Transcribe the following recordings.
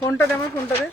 ফোনটা দে, আমার ফোনটা দে।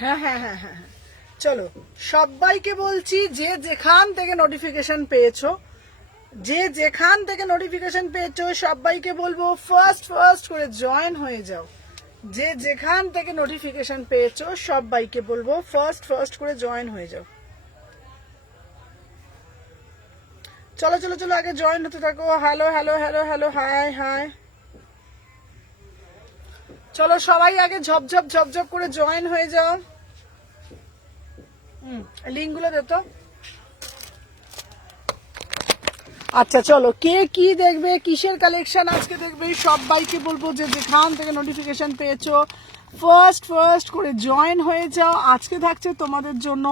হ্যাঁ হ্যাঁ হ্যাঁ হ্যাঁ হ্যাঁ, চলো সবাইকে বলছি, যে যেখান থেকে নোটিফিকেশন পেয়েছো, যে যেখান থেকে নোটিফিকেশন পেয়েছো সবাইকে বলবো ফার্স্ট ফার্স্ট করে জয়েন হয়ে যাও। যে যেখান থেকে নোটিফিকেশন পেয়েছো সবাইকে বলবো ফার্স্ট ফার্স্ট করে জয়েন হয়ে যাও। চলো চলো চলো, আগে জয়েন হতে থাকো। Hello hello hello hello, high high. চলো সবাই আগে ঝপঝপ ঝপঝপ করে জয়েন হয়ে যাও। লিঙ্কগুলো দে তো। আচ্ছা চলো, কে কি দেখবে, কিসের কালেকশন আজকে দেখবে, সবাইকে বলবো যে যেখান থেকে নোটিফিকেশন পেয়েছো ফার্স্ট ফার্স্ট করে জয়েন হয়ে যাও। আজকে থাকছে তোমাদের জন্য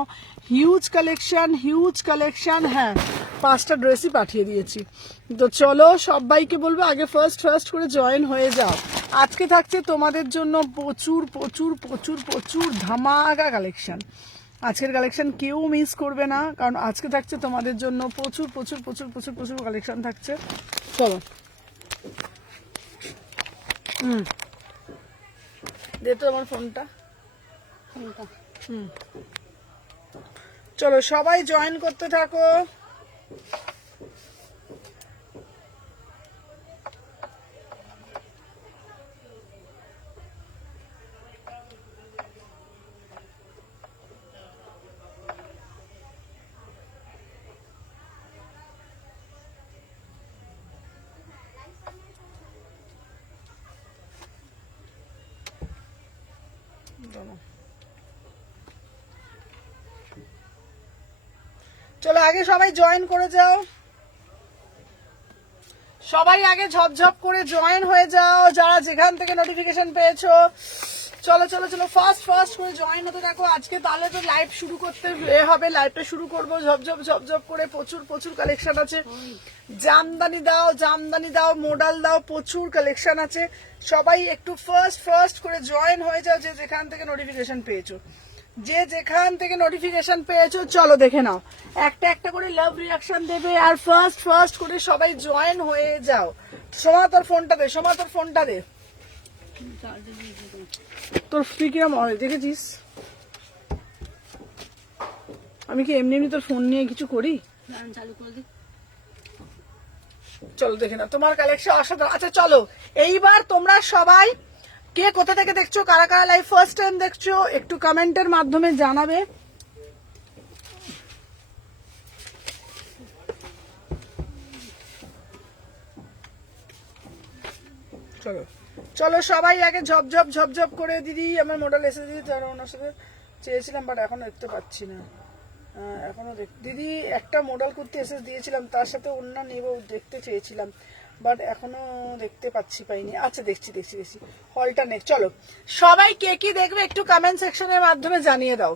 হিউজ কালেকশন, হিউজ কালেকশন। হ্যাঁ, 5টা ড্রেসই পাঠিয়ে দিয়েছি। তো চলো সবাইকে বলবো আগে ফার্স্ট ফার্স্ট করে জয়েন হয়ে যাও। আজকে থাকছে তোমাদের জন্য প্রচুর প্রচুর প্রচুর প্রচুর ধামাকা কালেকশন। আজকের কালেকশন কেউ মিস করবে না, কারণ আজকে থাকছে তোমাদের জন্য প্রচুর প্রচুর প্রচুর প্রচুর প্রচুর কালেকশন থাকছে। চলো দে তো আমার ফোনটা। চলো সবাই জয়েন করতে থাকো। চলো আগে সবাই জয়েন করে যাও, সবাই আগে ঝপঝপ করে জয়েন হয়ে যাও যারা যেখান থেকে নোটিফিকেশন পেয়েছো। চলো চলো চলো ফার্স্ট ফার্স্ট করে জয়েন হতে দেখো। আজকে তাহলে তো লাইভ শুরু করতে হবে, লাইভটা শুরু করবো ঝপঝপ ঝপঝপ করে। প্রচুর প্রচুর কালেকশন আছে, জামদানি দাও, জামদানি দাও, মোডাল দাও, প্রচুর কালেকশন আছে। সবাই একটু ফার্স্ট ফার্স্ট করে জয়েন হয়ে যাও যে যেখান থেকে নোটিফিকেশন পেয়েছো, যে যেখান থেকে নোটিফিকেশন পেয়েছো। চলো দেখে নাও, একটা একটা করে লাভ রিয়াকশন দেবে আর ফার্স্ট ফার্স্ট করে সবাই জয়েন হয়ে যাও। সোমা তোর ফোনটা দে, সোমা তোর ফোনটা দে। তোর কিরম দেখেছিস? আমি কি এমনি এমনি তোর ফোন নিয়ে কিছু করি? চলো দেখে নাও তোমার কালেকশন অসাধারণ। আচ্ছা চলো এইবার তোমরা সবাই কে কোথা থেকে দেখছো, কারা কারা লাইভ ফার্স্ট টাইম দেখছো একটু কমেন্টের মাধ্যমে জানাবে। চলো চলো সবাই আগে ঝপঝপ ঝপঝপ করে। দিদি আমার মডেল এসে দিদি, তার ওনার সাথে চেয়েছিলাম বাট এখনো দেখতে পাচ্ছি না। এখনো দিদি একটা মডেল কুর্তি এসে দিয়েছিলাম, তার সাথে অন্য নেব দেখতে চেয়েছিলাম বাট এখনো দেখতে পাইনি। আচ্ছা দেখছি দেখছি দেখছি হলটা নেক। চলো সবাই কে কি দেখবে একটু কমেন্ট সেকশনের মাধ্যমে জানিয়ে দাও।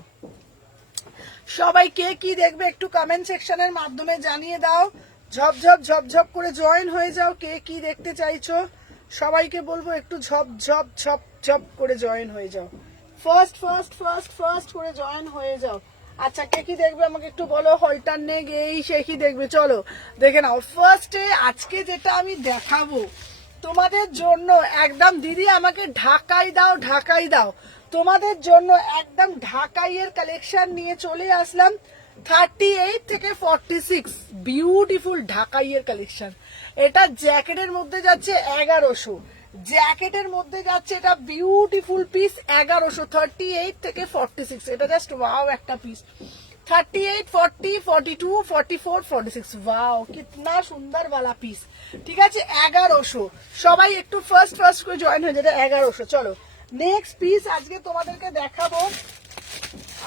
সবাই কে কি দেখবে একটু কমেন্ট সেকশনের মাধ্যমে জানিয়ে দাও। ঝপঝপ ঝপঝপ করে জয়েন হয়ে যাও। কে কি দেখতে চাইছো সবাইকে বলবো একটু ঝপ ঝপ ঝপ ঝপ করে জয়েন হয়ে যাও। ফার্স্ট ফার্স্ট ফার্স্ট ফার্স্ট করে জয়েন হয়ে যাও। আচ্ছা কে কি দেখবে আমাকে একটু বলো। হলটার নেক এই সে কি দেখবে চলো দেখে নাও। ফার্স্টে আজকে যেটা আমি দেখাবো তোমাদের জন্য একদম, দিদি আমাকে ঢাকাই দাও ঢাকাই দাও, তোমাদের জন্য একদম ঢাকাইয়ের কালেকশন নিয়ে চলে আসলাম। 38 থেকে 46 বিউটিফুল ঢাকাইয়ের কালেকশন। এটা জ্যাকেটের মধ্যে যাচ্ছে 1100, জ্যাকেটের মধ্যে যাচ্ছে এটা বিউটিফুল পিস 1100। 38 থেকে 46 এটা জাস্ট ওয়াও একটা পিস। 38, 40, 42, 44, 46 वाओ कितना सुंदर वाला पीस। ঠিক আছে 1100। সবাই একটু ফার্স্ট ফার্স্ট করে জয়েন হয়ে যেটা 1100। চলো নেক্সট পিস আজকে তোমাদেরকে দেখাবো।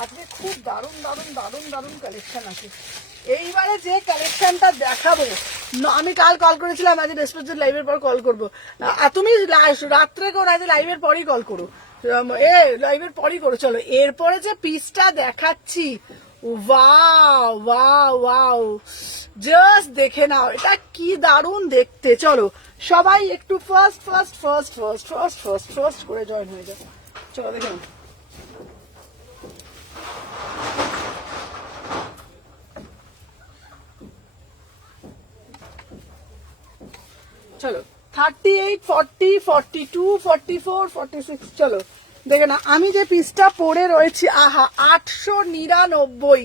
আজকে খুব দারুণ দারুণ দারুণ দারুণ কালেকশন আছে। এইবারে যে কালেকশনটা দেখাবো, আমি কাল কল করেছিলাম, আজ রেসপন্সিভ লাইভের পর কল করবো। তুমি রাত্রে করো, আজ লাইভের পরই কল করো, লাইভের পরই করো। চলো এরপরে যে পিসটা দেখাচ্ছি, ওয়াও ওয়াও ওয়াও জাস্ট দেখে নাও এটা কি দারুণ দেখতে। চলো সবাই একটু first first first first first first first করে জয়েন হয়ে যাও। চলো দেখে নাও। চলো 38, 40, 42, 44, 46 চলো দেখে না। আমি যে পিসটা পরে রয়েছি, আহা 899।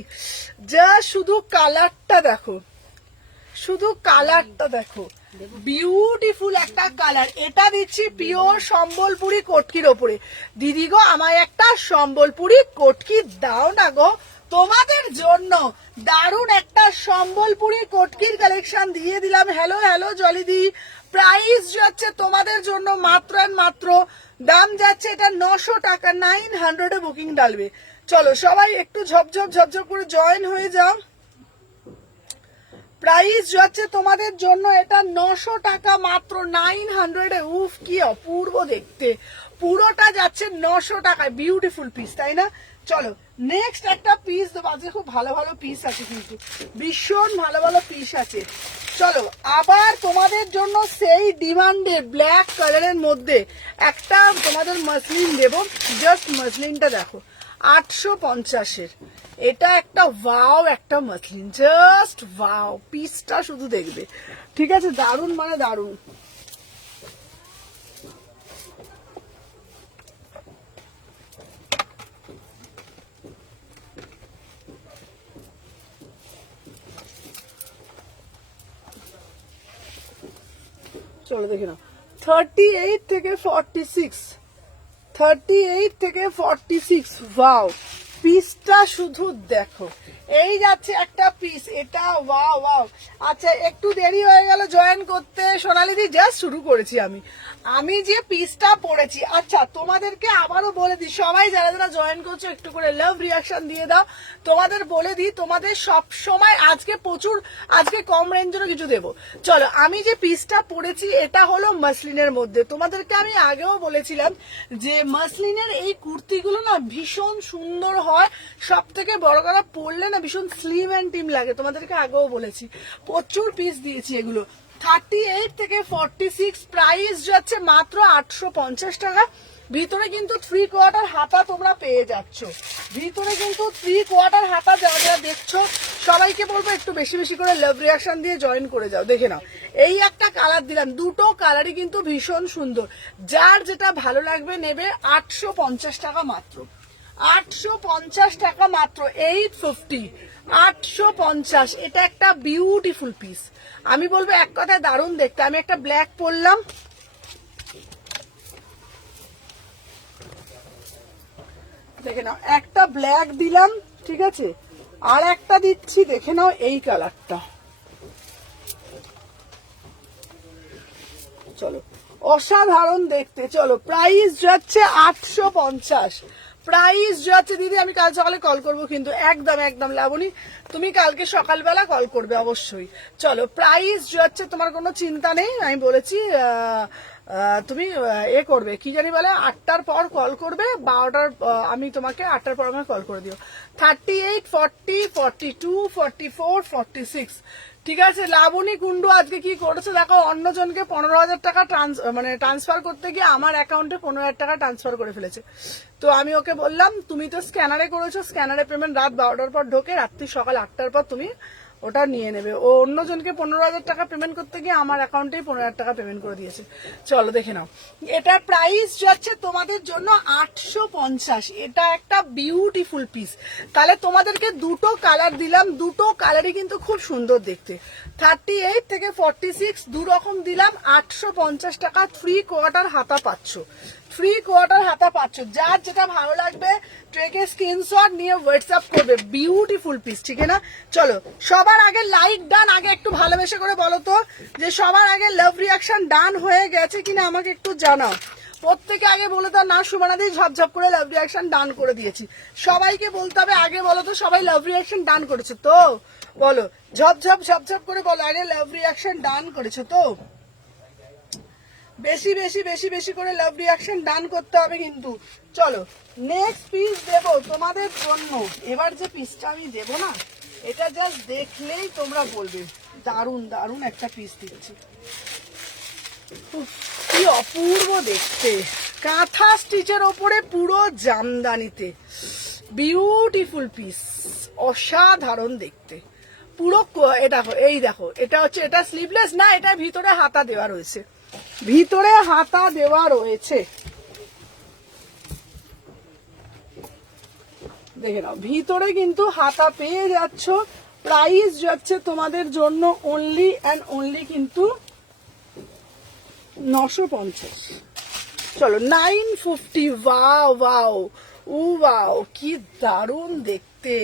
যা শুধু কালারটা দেখো, শুধু কালারটা দেখো, বিউটিফুল একটা কালার। এটা দিচ্ছি পিওর সম্বলপুরি কটকির ওপরে। দিদি গো আমায় একটা সম্বলপুরি কটকি দাও না গো, তোমাদের জন্য দারুণ একটা সম্বলপুরি কটকির কালেকশন দিয়ে দিলাম। হ্যালো হ্যালো জলিদি, প্রাইস যাচ্ছে তোমাদের জন্য মাত্র মাত্র, দাম যাচ্ছে এটা 900 টাকা। 900 বুকিং ডালবে। চলো সবাই একটু ঝপঝপ ঝপঝপ করে জয়েন হয়ে যাও। প্রাইস যাচ্ছে তোমাদের জন্য এটা 900 টাকা মাত্র, 900 উফ কি অপূর্ব দেখতে, পুরোটা যাচ্ছে 900 টাকায়। বিউটিফুল পিস তাই না? চলো নেক্সট একটা পিস দেবো। আজকে খুব ভালো ভালো পিস আছে, কিন্তু ভীষণ ভালো ভালো পিস আছে। চলো আবার তোমাদের জন্য সেই ডিমান্ডে ব্ল্যাক কালারের মধ্যে একটা তোমাদের মসলিন দেবো। জাস্ট মসলিনটা দেখো 850-এর। এটা একটা ওয়াও একটা মসলিন, জাস্ট ওয়াও পিসটা শুধু দেখবে। ঠিক আছে দারুণ মানে দারুণ। চলো দেখে নাও 38 থেকে 46, 38 থেকে 46 ওয়াও পিসটা শুধু দেখো, এই যাচ্ছে একটা পিস, এটা ওয়াও ওয়াও। আচ্ছা একটু দেরি হয়ে গেল জয়েন করতে সোনালিদি, জাস্ট শুরু করেছি আমি যে পিসটা পড়েছি। আচ্ছা তোমাদেরকে আবারও বলে দিই, সবাই যারা যারা জয়েন করছো একটু করে লাভ রিয়াকশন দিয়ে দাও। তোমাদের বলে দিই, তোমাদের সব সময় আজকে কম রেঞ্জেরও কিছু দেবো। চলো, আমি যে পিসটা পড়েছি এটা হলো মাসলিনের মধ্যে। তোমাদেরকে আমি আগেও বলেছিলাম যে মাসলিনের এই কুর্তিগুলো না ভীষণ সুন্দর হয়, সব থেকে বড় কথা পরলে না ভীষণ স্লিম অ্যান্ড টিম লাগে। তোমাদেরকে আগেও বলেছি, প্রচুর পিস দিয়েছি এগুলো। 38 থেকে 46, প্রাইস যাচ্ছে মাত্র 850 টাকা। ভিতরে কিন্তু 3/4 হাতা তোমরা পেয়ে যাচ্ছ, ভিতরে কিন্তু 3/4 হাতা। যারা যারা দেখছো সবাইকে বলবো একটু বেশি বেশি করে লাভ রিয়াকশন দিয়ে জয়েন করে যাও। দেখে নাও, এই একটা কালার দিলাম, দুটো কালারই কিন্তু ভীষণ সুন্দর। যার যেটা ভালো লাগবে নেবে। 850 টাকা মাত্র, 850 টাকা মাত্র, 850, 850। এটা একটা বিউটিফুল পিস, আমি বলবো এক কথায় দারুণ দেখতে। আমি একটা ব্ল্যাক পরলাম, দেখে নাও, একটা ব্ল্যাক দিলাম, ঠিক আছে, আর একটা দিচ্ছি, দেখে নাও এই কালারটা। চলো, অসাধারণ দেখতে। চলো, প্রাইস যাচ্ছে 850, প্রাইস যাচ্ছে। দিদি আমি কাল সকালে কল করবো কিন্তু, একদম একদম লাবণী, তুমি কালকে সকালবেলা কল করবে অবশ্যই। চলো, প্রাইস যাচ্ছে, তোমার কোনো চিন্তা নেই। আমি বলেছি তুমি করবে কি জানি বলে, 8টার পর কল করবে, 12টার আমি তোমাকে 8টার পর আমাকে কল করে দিও। 38, 40, 42, 44, 46, ঠিক আছে। লাবণী কুন্ডু আজকে কি করেছে দেখো, অন্যজনকে 15,000 টাকা ট্রান্সফার করতে গিয়ে আমার অ্যাকাউন্টে 15,000 টাকা ট্রান্সফার করে ফেলেছে। তো আমি ওকে বললাম তুমি তো স্ক্যানারে করেছো, স্ক্যানারে পেমেন্ট রাত 12টার পর ঢোকে, রাত্রি সকাল 8টার পর তুমি ওটা নিয়ে নেবে। ও অন্যজনকে 15,000 টাকা পেমেন্ট করতে গিয়ে আমার অ্যাকাউন্টেই 15,000 টাকা পেমেন্ট করে দিয়েছে। চলো দেখে নাও, এটার প্রাইস যাচ্ছে তোমাদের জন্য 850। এটা একটা বিউটিফুল পিস। তাহলে তোমাদেরকে দুটো কালার দিলাম, দুটো কালারই কিন্তু খুব সুন্দর দেখতে। 38 থেকে 46 দু রকম দিলাম, 850 টাকা। 3/4 হাতা পাচ্ছ, 3/4 হাতা পাচ্ছ। যার যেটা ভালো লাগবে ট্রেকে স্ক্রিনশট নিয়ে হোয়াটসঅ্যাপ করবে। বিউটিফুল পিস, ঠিক না? চলো, সবার আগে লাইক ডান, আগে একটু ভালোবেসে করে বলো তো যে সবার আগে লাভ রিয়াকশন ডান হয়ে গেছে কিনা আমাকে একটু জানাও। প্রত্যেকে আগে বলে দাও না সুমানাদি ঝপঝপ করে লাভ রিয়াকশন ডান করে দিয়েছি। সবাইকে বলতে হবে আগে, বলো তো সবাই লাভ রিয়াকশন ডান করেছে তো? বলো, ঝপঝপ ঝপঝপ করে বলো আগে লাভ রিয়াকশন ডান করেছে তো? বেশি বেশি বেশি বেশি করে লাভ রিয়াকশন ডান করতে হবে কিন্তু। চলো, নেক্সট পিস দেব তোমাদের জন্য। এবার যে পিসটা আমি দেব না, এটা জাস্ট দেখলেই তোমরা বলবে দারুণ দারুণ একটা পিস দিচ্ছি। কি অপূর্ব দেখতে, কাঁথা স্টিচের ওপরে পুরো জামদানিতে, বিউটিফুল পিস, অসাধারণ দেখতে পুরো। এটা এই দেখো, এটা হচ্ছে, এটা স্লিভলেস না, এটা ভিতরে হাতা দেওয়া রয়েছে, ভিতরে হাতা দেওয়া রয়েছে, দেখে নাও, ভিতরে কিন্তু হাতা পেয়ে যাচ্ছ। প্রাইস যাচ্ছে তোমাদের জন্য অনলি অ্যান্ড অনলি কিন্তু 950। চলো, 950। ওয়াও ওয়াও, ও ওয়াও, কি দারুণ দেখতে।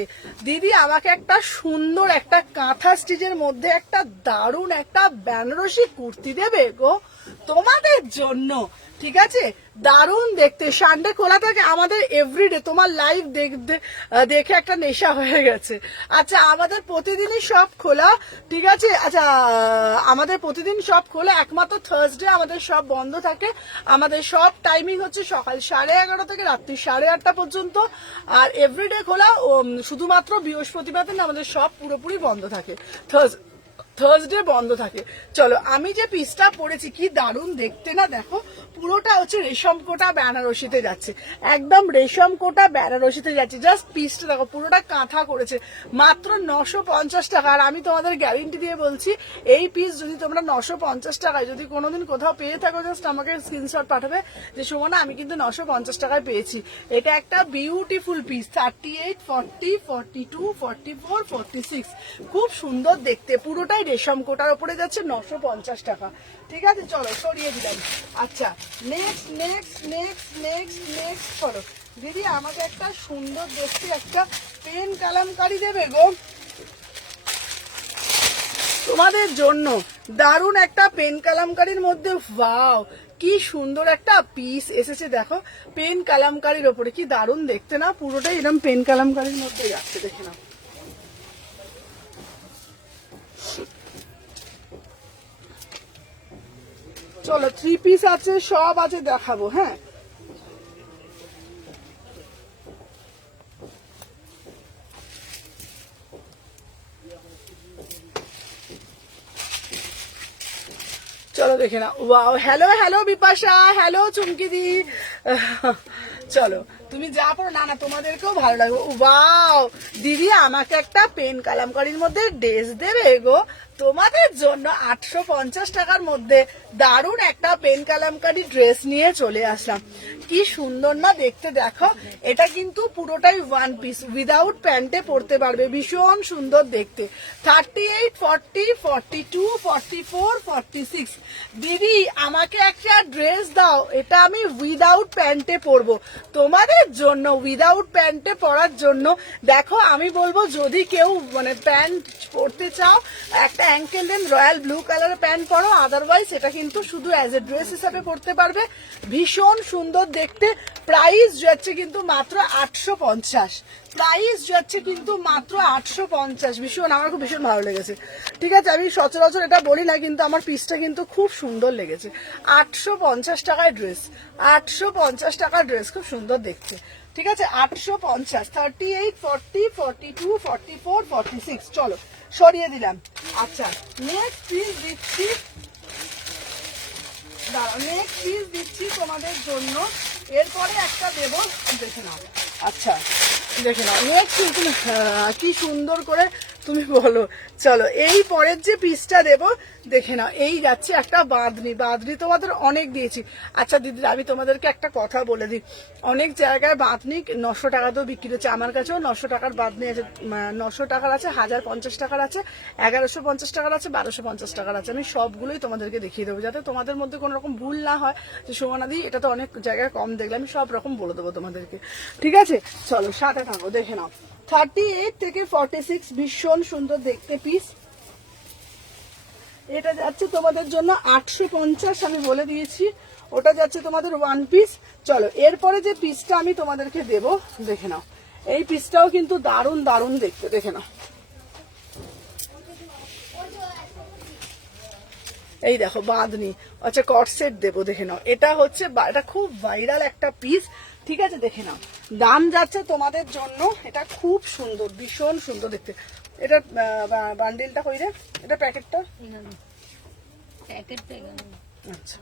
দিদি আমাকে একটা সুন্দর একটা কাঁথা স্টিচের মধ্যে একটা দারুণ একটা বেনারসি কুর্তি দেবে গো তোমাদের জন্য, ঠিক আছে? দারুণ দেখতে। সানডে খোলা থাকে আমাদের এভরিডে, তোমার লাইভ দেখে একটা নেশা হয়ে গেছে। আচ্ছা, আমাদের প্রতিদিনই সব খোলা, ঠিক আছে? আচ্ছা, আমাদের প্রতিদিন সব খোলা, একমাত্র থার্সডে আমাদের সব বন্ধ থাকে। আমাদের সব টাইমিং হচ্ছে সকাল 11:30 থেকে রাত্রি 8:30 পর্যন্ত। আর এভরিডে খোলা, শুধুমাত্র বৃহস্পতিবার দিন আমাদের সব পুরোপুরি বন্ধ থাকে, থার্সডে বন্ধ থাকে। চলো, আমি যে পিসটা পরেছি কি দারুণ দেখতে না, দেখো পুরোটা হচ্ছে রেশম কোটা বেনারসিতে যাচ্ছে, একদম রেশম কোটা বেনারসিতে যাচ্ছে। জাস্ট পিসটা দেখো, পুরোটা কাঁথা করেছে, মাত্র 950 টাকা। আর আমি তোমাদের গ্যারেন্টি দিয়ে বলছি, এই পিস যদি তোমরা 950 টাকায় যদি কোনোদিন কোথাও পেয়ে থাকো, জাস্ট আমাকে স্ক্রিনশট পাঠাবে যে সুমনা আমি কিন্তু 950 টাকায় পেয়েছি। এটা একটা বিউটিফুল পিস। 38, 40, 42, 44, 46, খুব সুন্দর দেখতে, পুরোটাই রেশম কোটার উপরে যাচ্ছে, 950 টাকা, ঠিক আছে? চলো, সরিয়ে দিলাম। আচ্ছা, next next next next next চলো, দিদি আমাকে একটা সুন্দর দেখতে একটা পেন কালামকারি দেবে গো তোমাদের জন্য। দারুণ একটা পেন কালামকারির মধ্যে ওয়াও কি সুন্দর একটা পিস এসেছে দেখো, পেন কালামকারির ওপরে কি দারুণ দেখতে না, পুরোটাই এরকম পেন কালামকারির মধ্যে যাচ্ছে, দেখে নাও। চলো 3 পিস আছে, সব আছে দেখাবো। হ্যাঁ চলো দেখে না। Wow hello hello Bipasha, hello Chumki দি। চলো তুমি যা পড়ো, না না তোমাদেরকেও ভালো লাগবে। ওয়াও দিদি আমাকে একটা পেন কালামকারির মধ্যে ড্রেস দেবে গো তোমাদের জন্য। 850 টাকার মধ্যে দারুণ একটা পেন কালামকারি ড্রেস নিয়ে চলে আসলাম। কি সুন্দর না দেখতে দেখো, এটা কিন্তু পুরোটাই 1 পিস উইদাউট প্যান্টে পরতে পারবে, ভীষণ সুন্দর দেখতে। 38, 40, 42, 44, 46। দিদি আমাকে একটা ড্রেস দাও, এটা আমি উইদাউট প্যান্টে পরবো তোমাদের জন্য, উইদাউট প্যান্টে পরার জন্য। দেখো আমি বলবো যদি কেউ মানে প্যান্ট পরতে চাও একটা অ্যাঙ্কেল লেন্থ রয়্যাল ব্লু কালারের প্যান্ট পরো, আদারওয়াইজ এটা কিন্তু শুধু অ্যাজ এ ড্রেস হিসাবে পরতে পারবে, ভীষণ সুন্দর দেখতে। প্রাইস যাচ্ছে কিন্তু মাত্র 850, প্রাইস যাচ্ছে কিন্তু মাত্র 850। ভীষণ আমার খুব ভীষণ ভালো লেগেছে। ঠিক আছে আমি সচরাচর এটা বলি না, কিন্তু আমার পিসটা কিন্তু খুব সুন্দর লেগেছে। 850 টাকায় ড্রেস, 850 টাকার ড্রেস, খুব সুন্দর দেখতে। ঠিক আছে 850, 38, 40, 42, 44, 46। চলো সরিয়ে দিলাম। আচ্ছা নেক্সট পিস দিচ্ছি, নেক্সট পিস দিচ্ছি তোমাদের জন্য, এরপরে একটা দেবো, দেখে নাও। আচ্ছা দেখে নাও নেক্সট কি সুন্দর করে তুমি বলো। চলো এই পরের যে পিসটা দেবো দেখে নাও, এই যাচ্ছে একটা বাঁধনি। বাঁধনি তোমাদের অনেক দিয়েছি। আচ্ছা দিদি আমি তোমাদেরকে একটা কথা বলে দিই, অনেক জায়গায় বাঁধনি 900 টাকাতেও বিক্রি হচ্ছে, আমার কাছেও 900 টাকার বাঁধনি আছে, 900 টাকার আছে, 1050 টাকার আছে, 1150 টাকার আছে, 1250 টাকার আছে। আমি সবগুলোই তোমাদেরকে দেখিয়ে দেবো, যাতে তোমাদের মধ্যে কোনো রকম ভুল না হয় যে সুমনাদি এটা তো অনেক জায়গায় কম দেখলে, আমি সব রকম বলে দেবো তোমাদেরকে। ঠিক আছে চলো সাথে থাকো, দেখে নাও। 38 থেকে 46 ভীষণ সুন্দর দেখতে পিস, এটা যাচ্ছে তোমাদের জন্য 850, আমি বলে দিয়েছি ওটা যাচ্ছে তোমাদের 1 পিস। চলো এরপরে যে পিসটা আমি তোমাদেরকে দেব দেখে নাও, এই পিসটাও কিন্তু দারুণ দারুণ দেখতে, দেখে নাও। এই দেখো বাঁধনি, আচ্ছা কট সেট দেবো, দেখে নাও। এটা হচ্ছে এটা খুব ভাইরাল একটা পিস। ঠিক আছে দেখে নাও, দাম যাচ্ছে তোমাদের জন্য, এটা খুব সুন্দর, ভীষণ সুন্দর দেখতে। এটা বান্ডিলটা কই রে, এটা প্যাকেটটা আচ্ছা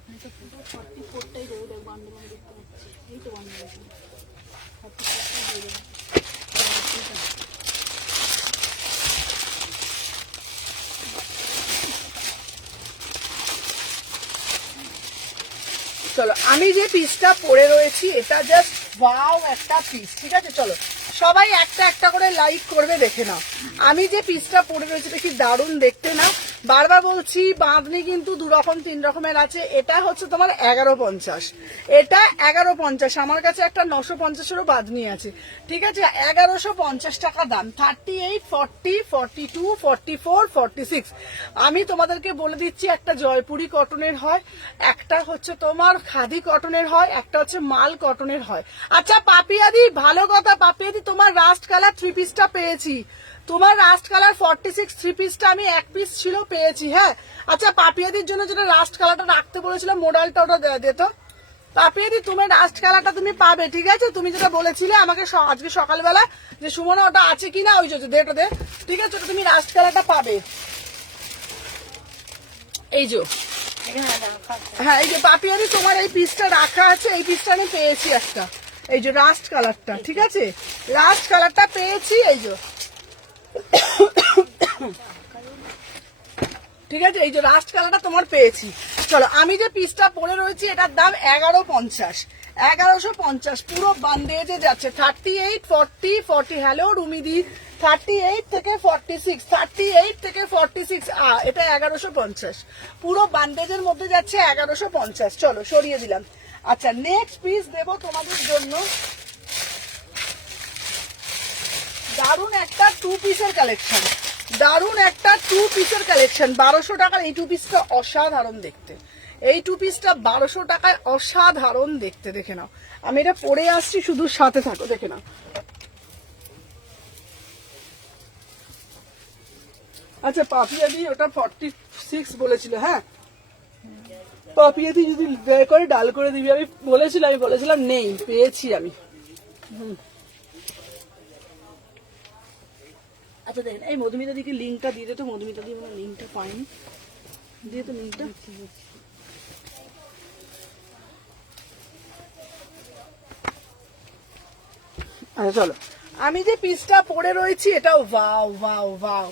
চলো আমি যে পিসটা পরে রয়েছি এটা জাস্ট ওয়াও একটা পিস। ঠিক আছে চলো সবাই একটা একটা করে লাইক করবে, দেখে নাও আমি যে পিসটা পরে রয়েছে দেখি দারুণ দেখতে না। বারবার বলছি বাঁধনি কিন্তু 2 রকম 3 রকমের আছে। এটা হচ্ছে তোমার 1150, এটা 1150। আমার কাছে একটা 950-এরও বাঁধনি আছে। ঠিক আছে 1150 টাকা দাম। 38, 40, 42, 44, 46। আমি তোমাদেরকে বলে দিচ্ছি একটা জয়পুরি কটনের হয়, একটা হচ্ছে তোমার খাদি কটনের হয়, একটা হচ্ছে মাল কটনের হয়। আচ্ছা পাপিয়াদি ভালো কথা, পাপিয়াদি তোমার রাস্ট কালার 3 পিসটা পেয়েছি, তোমার রাস্ট কালার 46 3 পিসটা আমি 1 পিস ছিল পেয়েছি। হ্যাঁ আচ্ছা পাপিয়াদির জন্য যেটা রাস্ট কালারটা রাখতে বলেছিলাম মোডালটা ওটা দে তো পাপিয়াদি, তোমার রাস্ট কালারটা তুমি পাবে। ঠিক আছে তুমি যেটা বলেছিলে আমাকে আজকে সকালবেলা যে সুমনা ওটা আছে কিনা, ওই যে দেটা দে। ঠিক আছে ওটা তুমি রাস্ট কালারটা পাবে। এই যে হ্যাঁ এই যে পাপিয়াদি তোমার এই পিসটা রাখা আছে, এই পিসটা আমি পেয়েছি একটা, এই যে রাস্ট কালারটা। ঠিক আছে রাস্ট কালারটা পেয়েছি, এই যে ঠিক আছে এই যে রাস্ট কালারটা তোমার পেয়েছি। চলো আমি যে পিসটা পরে রয়েছি এটার দাম 1150, 1150 পুরো বান্ডেজে যাচ্ছে। 38, 40, 40 হ্যালো রুমিদি, 38 থেকে 46, 38 থেকে 46 এটা 1150 পুরো বান্ডেজের মধ্যে যাচ্ছে 1150। চলো সরিয়ে দিলাম। আচ্ছা নেক্সট পিস দেবো তোমাদের জন্য, দারুণ একটা 2 পিসের কালেকশন, দারুণ একটা 2 পিসের কালেকশন। 1200 টাকার এই 2 পিসটা অসাধারণ দেখতে, এই 2 পিসটা 1200 টাকায় অসাধারণ দেখতে। দেখে নাও, আমি এটা পরে আসছি, শুধু সাথে থাকো, দেখে নাও। আচ্ছা পাপিয়াদি ওটা 46 বলেছিল, হ্যাঁ পাপিয়াদি যদি বের করে ডাল করে দিবি, আমি বলেছিলাম নেই, পেয়েছি আমি। আচ্ছা দেখেন, এই মধুমিতা দিকে লিঙ্কটা দিয়ে দে তো, মধুমিতা দিয়ে আমার লিঙ্কটা পাইনি, দিয়ে তো লিঙ্কটা। আচ্ছা চলো, আমি যে পিসটা পরে রয়েছি এটাও ওয়াও ওয়াও ওয়াও।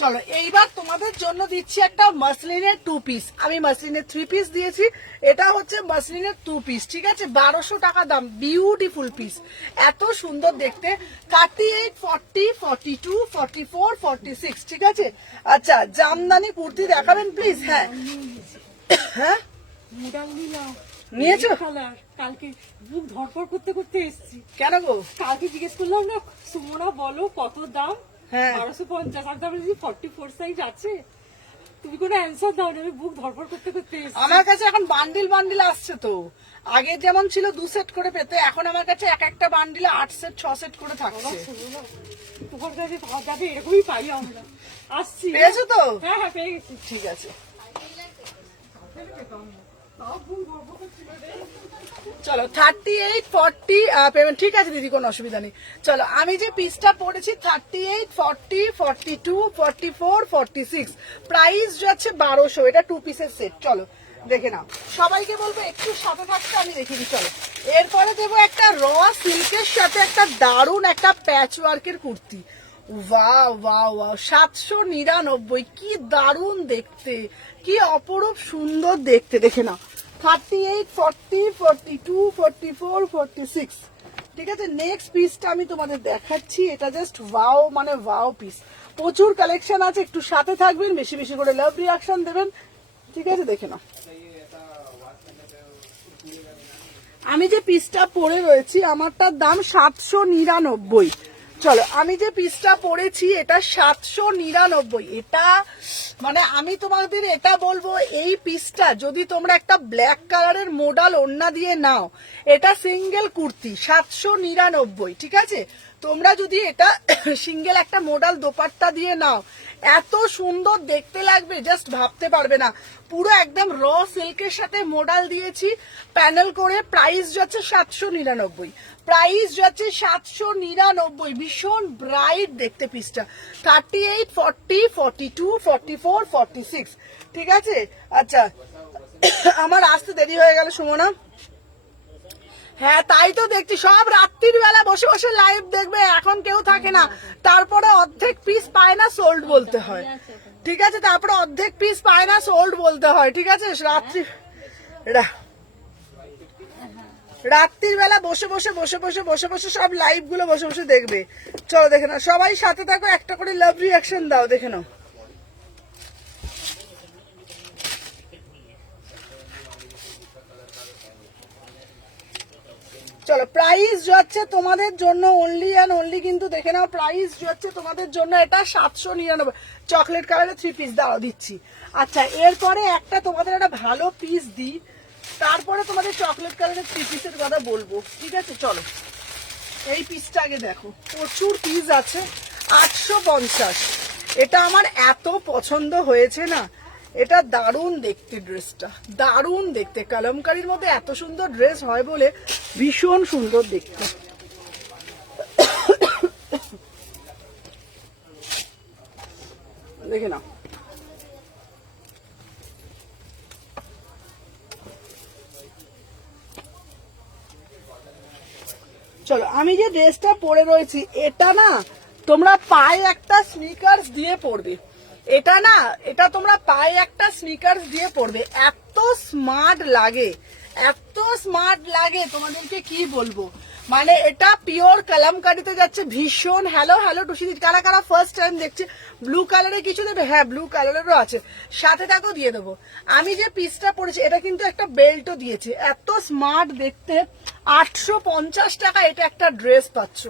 চলো এইবার তোমাদের জন্য দিচ্ছি একটা মাসলিনের 2 পিস। আমি মাসলিনের 3 পিস দিয়েছি, এটা হচ্ছে মাসলিনের 2 পিস, ঠিক আছে? 1200 টাকা দাম, বিউটিফুল পিস, এত সুন্দর দেখতে। 38, 40, 42, 44, 46, ঠিক আছে? আচ্ছা জামদানি কুর্তি দেখাবেন প্লিজ? হ্যাঁ হ্যাঁ নিয়েছো? কালকে বুক ধরফর করতে করতে এসেছি। কেন গো? কালকে জিজ্ঞেস করলাম না, সুমনা বলো কত দাম, হ্যাঁ 1250। আর তারপরে 44 সাইজ আছে, তুমি কোনো অ্যান্সার দাও না, আমি বুক ধরফর করতে করতে এসেছি। আমার কাছে এখন বান্ডিল বান্ডিল আসছে তো, আগে যেমন ছিল 2 সেট করে পেতে, এখন আমার কাছে এক একটা বান্ডিলে 8 সেট 6 সেট করে থাকছে। তোমার কাছে যাবে এরকমই পাই আমরা। আসছি, পেয়েছো তো? হ্যাঁ হ্যাঁ পেয়ে গেছি। ঠিক আছে চলো, 38, 40 পেমেন্ট, ঠিক আছে দিদি, কোনো অসুবিধা নেই। চলো আমি যে পিসটা পড়েছি 38, 40, 42, 44, 46, প্রাইস যাচ্ছে 1200, এটা 2 পিসের সেট। চলো দেখে নাও, সবাইকে বলবো একটু সাথে থাকতে, আমি দেখিয়ে দিই। চলো এরপরে দেবো একটা র সিল্কের সাথে একটা দারুণ একটা প্যাচ ওয়ার্কের কুর্তি। ওয়াও ওয়াও ওয়াও, 799, কি দারুণ দেখতে, কি অপরূপ সুন্দর দেখতে। দেখে নাও, 38, 40, 42, 44, 46, ঠিক আছে? নেক্সট পিসটা আমি তোমাদের দেখাচ্ছি, এটা জাস্ট ওয়াও, মানে ওয়াও পিস। প্রচুর কালেকশন আছে, একটু সাথে থাকবেন, বেশি বেশি করে লাভ রিয়াকশন দেবেন, ঠিক আছে? দেখে নাও, আমি যে পিসটা পরে রয়েছি আমারটার দাম 799। চলো আমি যে পিসটা পরেছি এটা 799, এটা মানে আমি তোমাদের এটা বলবো, এই পিসটা যদি তোমরা একটা ব্ল্যাক কালারের মোডাল ওড়না দিয়ে নাও, এটা সিঙ্গেল কুর্তি 799, ঠিক আছে? তোমরা যদি এটা সিঙ্গেল একটা মোডাল দোপাট্টা দিয়ে নাও, এত সুন্দর দেখতে লাগবে, জাস্ট ভাবতে পারবে না। পুরো একদম র সিল্কের সাথে মোডাল দিয়েছি প্যানেল করে, প্রাইস যাচ্ছে 799, প্রাইস যাচ্ছে 799, ভীষণ ব্রাইট দেখতে পিসটা। 38, 40, 42, 44, 46, ঠিক আছে? আচ্ছা আমার আসতে দেরি হয়ে গেল সুমনা। হ্যাঁ তাই তো দেখছি, সব রাত্রির বেলা বসে বসে লাইভ দেখবে, এখন কেউ থাকে না, তারপরে অর্ধেক পিস পায় না, সোল্ড বলতে হয়, ঠিক আছে? তারপরে অর্ধেক পিস পায় না, সোল্ড বলতে হয়, ঠিক আছে? রাত্রির বেলা বসে বসে বসে বসে বসে বসে সব লাইভ গুলো বসে বসে দেখবে। চলো দেখে নাও, সবাই সাথে থাকো, একটা করে লাভ রিয়াকশন দাও, দেখে নাও। চলো প্রাইস যাচ্ছে তোমাদের জন্য অনলি অ্যান্ড অনলি, কিন্তু দেখে নাও প্রাইস যাচ্ছে তোমাদের জন্য এটা 799, চকলেট কালারের 3 পিস দাও দিচ্ছি। আচ্ছা এরপরে একটা তোমাদের একটা ভালো পিস দিই, তারপরে তোমাদের চকলেট কালারের 3 পিসের কথা বলবো, ঠিক আছে? চলো এই পিসটা আগে দেখো, প্রচুর পিস আছে, 850, এটা আমার এত পছন্দ হয়েছে না, এটা দারুণ দেখতে, ড্রেসটা দারুণ দেখতে, কলমকারীর মধ্যে এত সুন্দর ড্রেস হয় বলে ভীষণ সুন্দর দেখতে। দেখে নাও, চলো আমি যে ড্রেসটা পরে রয়েছি এটা না তোমরা পায়ে একটা স্নিকার্স দিয়ে পরবে, এটা না, এটা তোমরা পায়ে একটা স্নিকার্স দিয়ে পরবে, এত স্মার্ট লাগে, এত স্মার্ট লাগে, তোমাদেরকে কি বলবো। মানে এটা পিওর কালামকারিতে যাচ্ছে, ভীষণ। হ্যালো হ্যালো টুসি, কারা কারা ফার্স্ট টাইম দেখছে? ব্লু কালারে কিছু দেবে? হ্যাঁ ব্লু কালারেরও আছে, সাথে থাকো দিয়ে দেবো। আমি যে পিসটা পরেছি এটা কিন্তু একটা বেল্টও দিয়েছে, এত স্মার্ট দেখতে। 850 টাকা এটা একটা ড্রেস পাচ্ছ,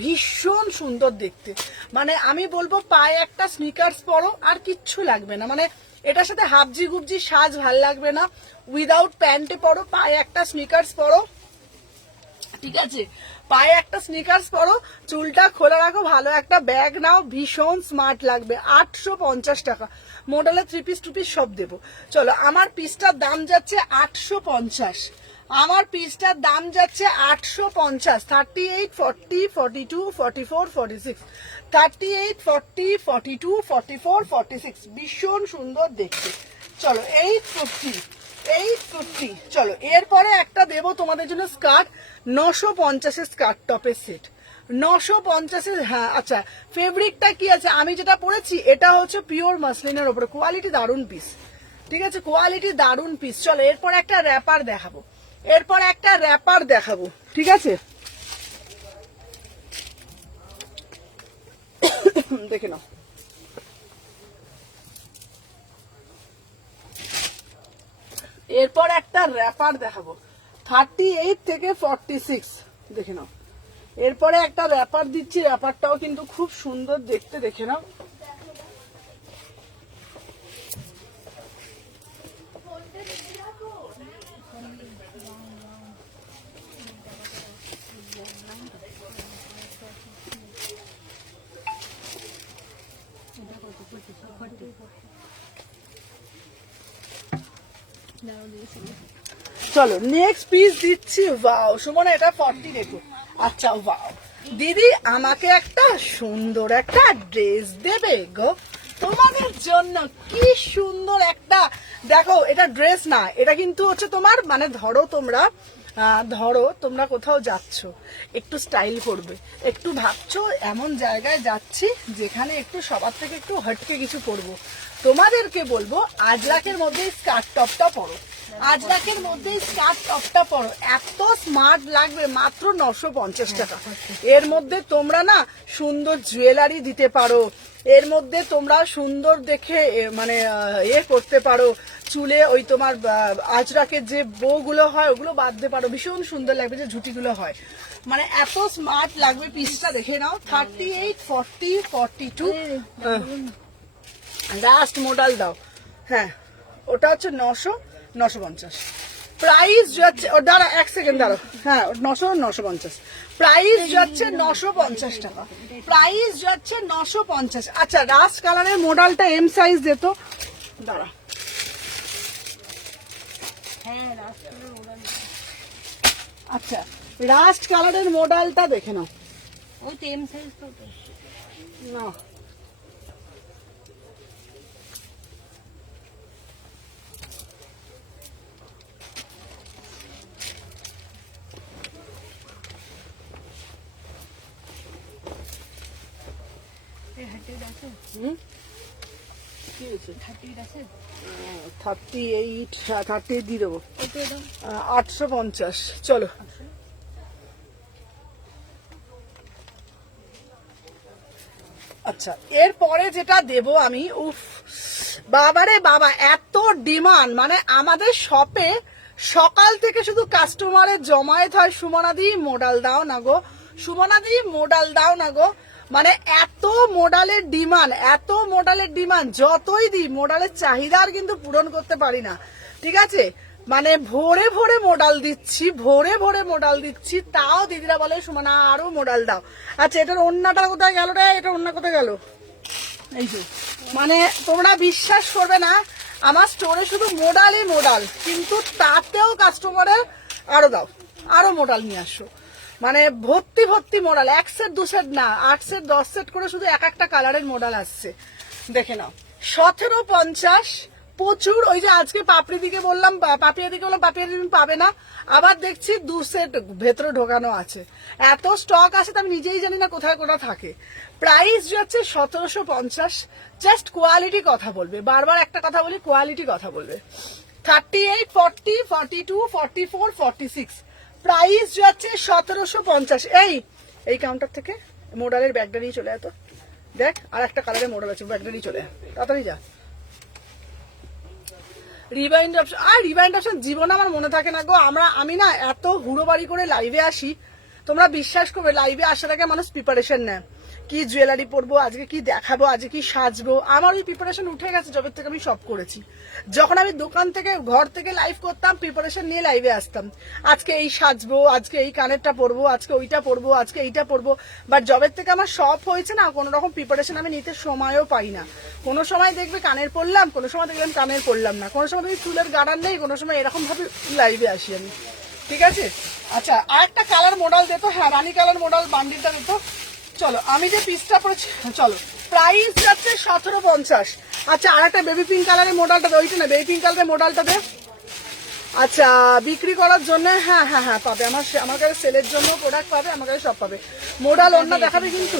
ভীষণ সুন্দর দেখতে। মানে আমি বলবো পায়ে একটা স্নিকার্স পরো, আর কিচ্ছু লাগবে না। মানে এটার সাথে হাবজি গুবজি সাজ ভাল লাগবে না, উইদাউট প্যান্টে পরো, পায়ে একটা স্নিকার্স পরো, ঠিক আছে, পায়ে একটা স্নিকার্স পরো, চুলটা খোলা রাখো, ভালো একটা ব্যাগ নাও, ভীষণ স্মার্ট লাগবে। 850 টাকা, মডেলে 3 পিস 2 পিস সব দেবো। চলো, আমার পিসটার দাম যাচ্ছে 850, আমার পিসটার দাম যাচ্ছে 850। 38, 40, 42, 44, 46, 38, 40, 42, 44, 46, ভীষণ সুন্দর দেখতে। চলো 850, 850। চলো, এরপরে একটা দেবো তোমাদের জন্য স্কার্ট, 950 স্কার্ট টপের সেট, 950। হ্যাঁ আচ্ছা, ফেব্রিকটা কি আছে, আমি যেটা পরেছি এটা হচ্ছে পিওর মাসলিনের ওপরে, কোয়ালিটি দারুন পিস, ঠিক আছে, কোয়ালিটি দারুন পিস। চলো, এরপর একটা র্যাপার দেখাবো, এরপর একটা র্যাপার দেখাবো, ঠিক আছে, দেখে নাও। এরপর একটা র্যাপার দেখাবো, 38 থেকে 46, দেখে নাও। এরপরে একটা র্যাপার দিচ্ছি, র্যাপারটাও কিন্তু খুব সুন্দর দেখতে, দেখে নাও। চলো নেক্সট পিস দিচ্ছি। ওয়াও সুমনা, এটা 40 রেখো। আচ্ছা ওয়াও দিদি, আমাকে একটা সুন্দর একটা ড্রেস দেবে গো তোমাদের জন্য, কি সুন্দর একটা, দেখো এটা ড্রেস না, এটা কিন্তু হচ্ছে তোমার, মানে ধরো তোমরা কোথাও যাচ্ছ, একটু স্টাইল করবে, একটু ভাবছো এমন জায়গায় যাচ্ছি যেখানে একটু সবার থেকে একটু হটকে কিছু করবো, তোমাদেরকে বলবো আজরাকের মধ্যে স্কার্ট টপটা পরো, আজরাকের মধ্যে স্কার্ট টপটা পরো, এত স্মার্ট লাগবে, মাত্র 950 টাকা। এর মধ্যে তোমরা না সুন্দর জুয়েলারি দিতে পারো, এর মধ্যে তোমরা সুন্দর দেখে মানে করতে পারো, চুলে ওই তোমার আজরাকের যে বউগুলো হয় ওগুলো বাঁধতে পারো, ভীষণ সুন্দর লাগবে, যে ঝুটিগুলো হয়, মানে এত স্মার্ট লাগবে। পিসটা দেখে নাও, 38, 40, 42, লাস্ট মডেল দাও। হ্যাঁ, ওটা হচ্ছে 950 প্রাইস যাচ্ছে, ও দাঁড়া 1 সেকেন্ড দাঁড়ো, হ্যাঁ 950 প্রাইস যাচ্ছে 950 টাকা, প্রাইস যাচ্ছে 950। আচ্ছা, রাস্ট কালারের মডেলটা এম সাইজ দিত, দাঁড়া, আচ্ছা রাস্ট কালারের মডেলটা দেখে নাও, ওই তো এম সাইজ তো না কি হয়েছে, 38 দিয়ে দেবো, 850। চলো, আচ্ছা এরপরে যেটা দেব আমি, উফ বাবারে বাবা, এত ডিমান্ড, মানে আমাদের শপে সকাল থেকে শুধু কাস্টমারের জমায়েত হয়, সুমনাদি মডেল দাও না গো, সুমনাদি মডেল দাও না গো, মানে এত মডেলের ডিমান্ড, এত মডেলের ডিমান্ড, যতই দিই মডেলের চাহিদার কিন্তু পূরণ করতে পারি না, ঠিক আছে, মানে ভোরে ভোরে মডেল দিচ্ছি, ভোরে ভোরে মডেল দিচ্ছি, তাও দিদিরা বলে সুমনা আরো মডেল দাও। আচ্ছা, এটার ওন্নাটা কোথায় গেল রে, এটা ওন্না কোথায় গেল, এই যে, মানে তোমরা বিশ্বাস করবে না, আমার স্টোরে শুধু মডেলই মডেল, কিন্তু তাতেও কাস্টমারের আরো দাও, আরো মডেল নিয়ে আসো, মানে ভর্তি ভর্তি মডেল, 1 সেট 2 সেট না, 8 সেট 10 সেট করে শুধু এক একটা কালারের মডেল আসছে, দেখে নাও। 1750, প্রচুর, ওই যে আজকে পাপড়ি দিকে বললাম, পাপিয়া দিকে বললাম, পাপিয়া দিকে পাবে না, আবার দেখছি 2 সেট ভেতরে ঢোকানো আছে, এত স্টক আছে তো আমি নিজেই জানি না কোথায় কোথায় থাকে। প্রাইস যাচ্ছে 1750, জাস্ট কোয়ালিটি কথা বলবে, বারবার একটা কথা বলি, কোয়ালিটি কথা বলবে। 38, 40, 42, 44, 46, প্রাইস যাচ্ছে 1750। এই কাউন্টার থেকে মডেলের ব্যাগটা নিয়ে চলে যেত, দেখ আর একটা কালারের মডেল আছে, ব্যাগটা নিয়ে চলে তাড়াতাড়ি যা। রিবাইন্ড অপশন, আর রিবাইন্ড অপশন জীবনে আমার মনে থাকে না গো, আমি না এত হুড়ো বাড়ি করে লাইভে আসি, তোমরা বিশ্বাস করবে লাইভে আসার আগে মানুষ প্রিপারেশন নেয়, কি জুয়েলারি পরবো, আজকে কি দেখাবো, আজকে কি সাজবো। আমার ওই প্রিপারেশন উঠে গেছে যবে থেকে আমি সব করেছি। যখন আমি দোকান থেকে ঘর থেকে লাইভ করতাম প্রিপারেশন নিয়ে লাইভে আসতাম, আজকে এই সাজবো, আজকে এই কানেরটা পরবো, আজকে ওইটা পরবো, আজকে এইটা পরবো। বাট জবের থেকে আমার সব হয়েছে না, কোনো রকম প্রিপারেশন আমি নিতে সময়ও পাই না। কোনো সময় দেখবে কানের পরলাম, কোনো সময় দেখলাম কানের পরলাম না, কোনো সময় দেখবি চুলের গার্ডার নেই, কোনো সময় এরকম ভাবে লাইভে আসি আমি। ঠিক আছে, আচ্ছা আর একটা কালার মডেল দিত, হ্যাঁ রানী কালার মডেল বান্ডিলটা দিত। চলো আমি যে পিসটা পড়েছি, চলো প্রাইস যাচ্ছে 1750। আচ্ছা আর একটা বেবি পিঙ্ক কালারের মডেলটা দে, ওইটা না বেবি পিঙ্ক কালারের মডেলটা দে। আচ্ছা বিক্রি করার জন্য, হ্যাঁ হ্যাঁ হ্যাঁ পাবে, আমার কাছে সেলের জন্য প্রোডাক্ট পাবে, আমার কাছে সব পাবে। মডেল অন্য দেখাবে কিন্তু,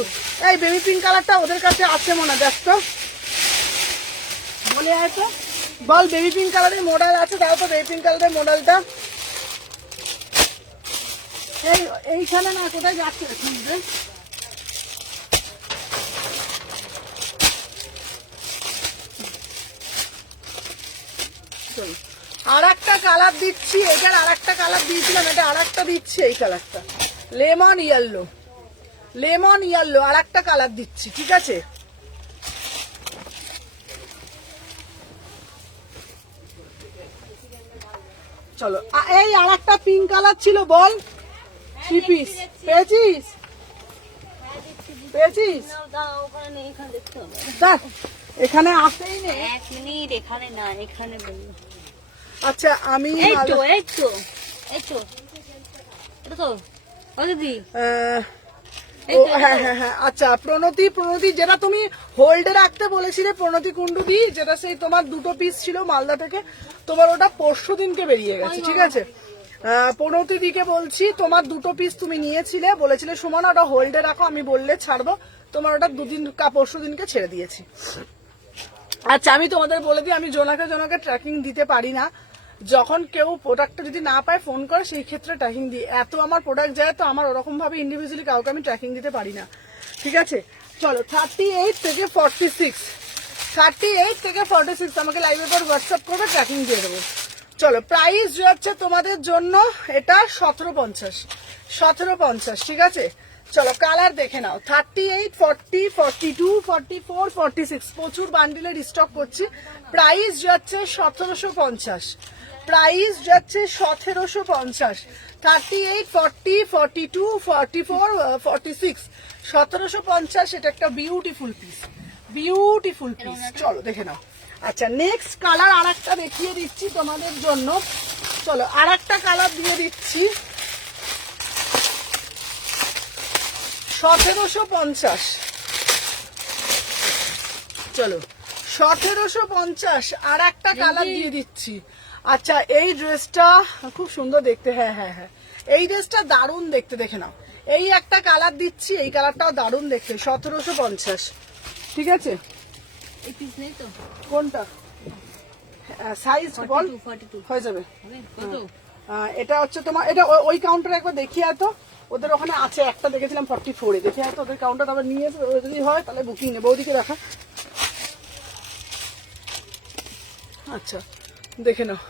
এই বেবি পিঙ্ক কালারটা ওদের কাছে আছে মনে হয়, দেখ তো বলে আয় তো, বল বেবি পিঙ্ক কালারের মডেল আছে, দাও তো বেবি পিঙ্ক কালারের মডেলটা। এইখানে না, কোথায় যাচ্ছে শুনবে। আর একটা কালার দিচ্ছি, এটার আর একটা কালার দিয়েছিলাম, এটা আর একটা দিচ্ছি, এই কালারটা লেমন ইয়েলো, লেমন ইয়েলো আর একটা কালার দিচ্ছি। ঠিক আছে, চলো এই আর একটা পিঙ্ক কালার ছিল, বল থ্রি পিস পেয়েছিস, পেয়েছিস দেখ এখানে আসেই নেই। এক মিনিট, এখানে না, এখানে বললো। আচ্ছা আমি এই তো এটা তো ও দিদি, ও হ্যাঁ হ্যাঁ হ্যাঁ, আচ্ছা প্রণতি যেটা তুমি হোল্ডে রাখতে বলেছিলে, প্রণতি কুন্ডু দি, যেটা সেই তোমার দুটো পিস ছিল মালদা থেকে, তোমার ওটা পরশু দিনকে বেরিয়ে গেছে। ঠিক আছে, প্রণতি দিকে বলছি, তোমার দুটো পিস তুমি নিয়েছিলে, বলেছিলে সুমনা ওটা হোল্ডে রাখো, আমি বললে ছাড়বো, তোমার ওটা পরশু দিনকে ছেড়ে দিয়েছি। আচ্ছা আমি তোমাদের বলে দিই, আমি জোনাকে ট্র্যাকিং দিতে পারি না। যখন কেউ প্রোডাক্টটা যদি না পায় ফোন করে, সেই ক্ষেত্রে ট্র্যাকিং দিই। এত আমার প্রোডাক্ট যায় তো আমার ওরকম ভাবে ইন্ডিভিজুয়ালি কাউকে আমি ট্র্যাকিং দিতে পারি না। ঠিক আছে, চলো 38 থেকে 46, 38 থেকে 46 আমাকে লাইভের পর হোয়াটসঅ্যাপ করবে, ট্র্যাকিং দিয়ে দেবো। চলো প্রাইস যাচ্ছে তোমাদের জন্য এটা 1750। ঠিক আছে, চলো কালার দেখে নাও, 38, 40, 42, 44, 46 প্রচুর বান্ডিলের স্টক করছি। প্রাইস যাচ্ছে 1750, প্রাইস যাচ্ছে 1750, 38, 40, 42, 44, 46 1750। এটা একটা বিউটিফুল পিস, বিউটিফুল পিস, চলো দেখে নাও। আচ্ছা নেক্সট কালার আর একটা দেখিয়ে দিচ্ছি তোমাদের জন্য, চলো আর একটা কালার দিয়ে দিচ্ছি 1750। চলো 1750 আর একটা কালার দিয়ে দিচ্ছি। আচ্ছা এই ড্রেসটা খুব সুন্দর দেখতে, হ্যাঁ হ্যাঁ হ্যাঁ এই ড্রেসটা দারুণ দেখতে, দেখে নাও। এই একটা কালার দিচ্ছি, এই কালারটাও দারুণ দেখতে, 1750। ঠিক আছে, এই পিস নেই তো, কোনটা সাইজ বল, 42 হয়ে যাবে। কত? এটা হচ্ছে তোমার, এটা ওই কাউন্টারে একবার দেখিয়ে তো, ওদের ওখানে আছে একটা দেখেছিলাম 44-এ, দেখে তো ওদের কাউন্টার আবার নিয়ে যদি হয় তাহলে বুকিং নেবো, ওদিকে রাখা। আচ্ছা দেখে নাও,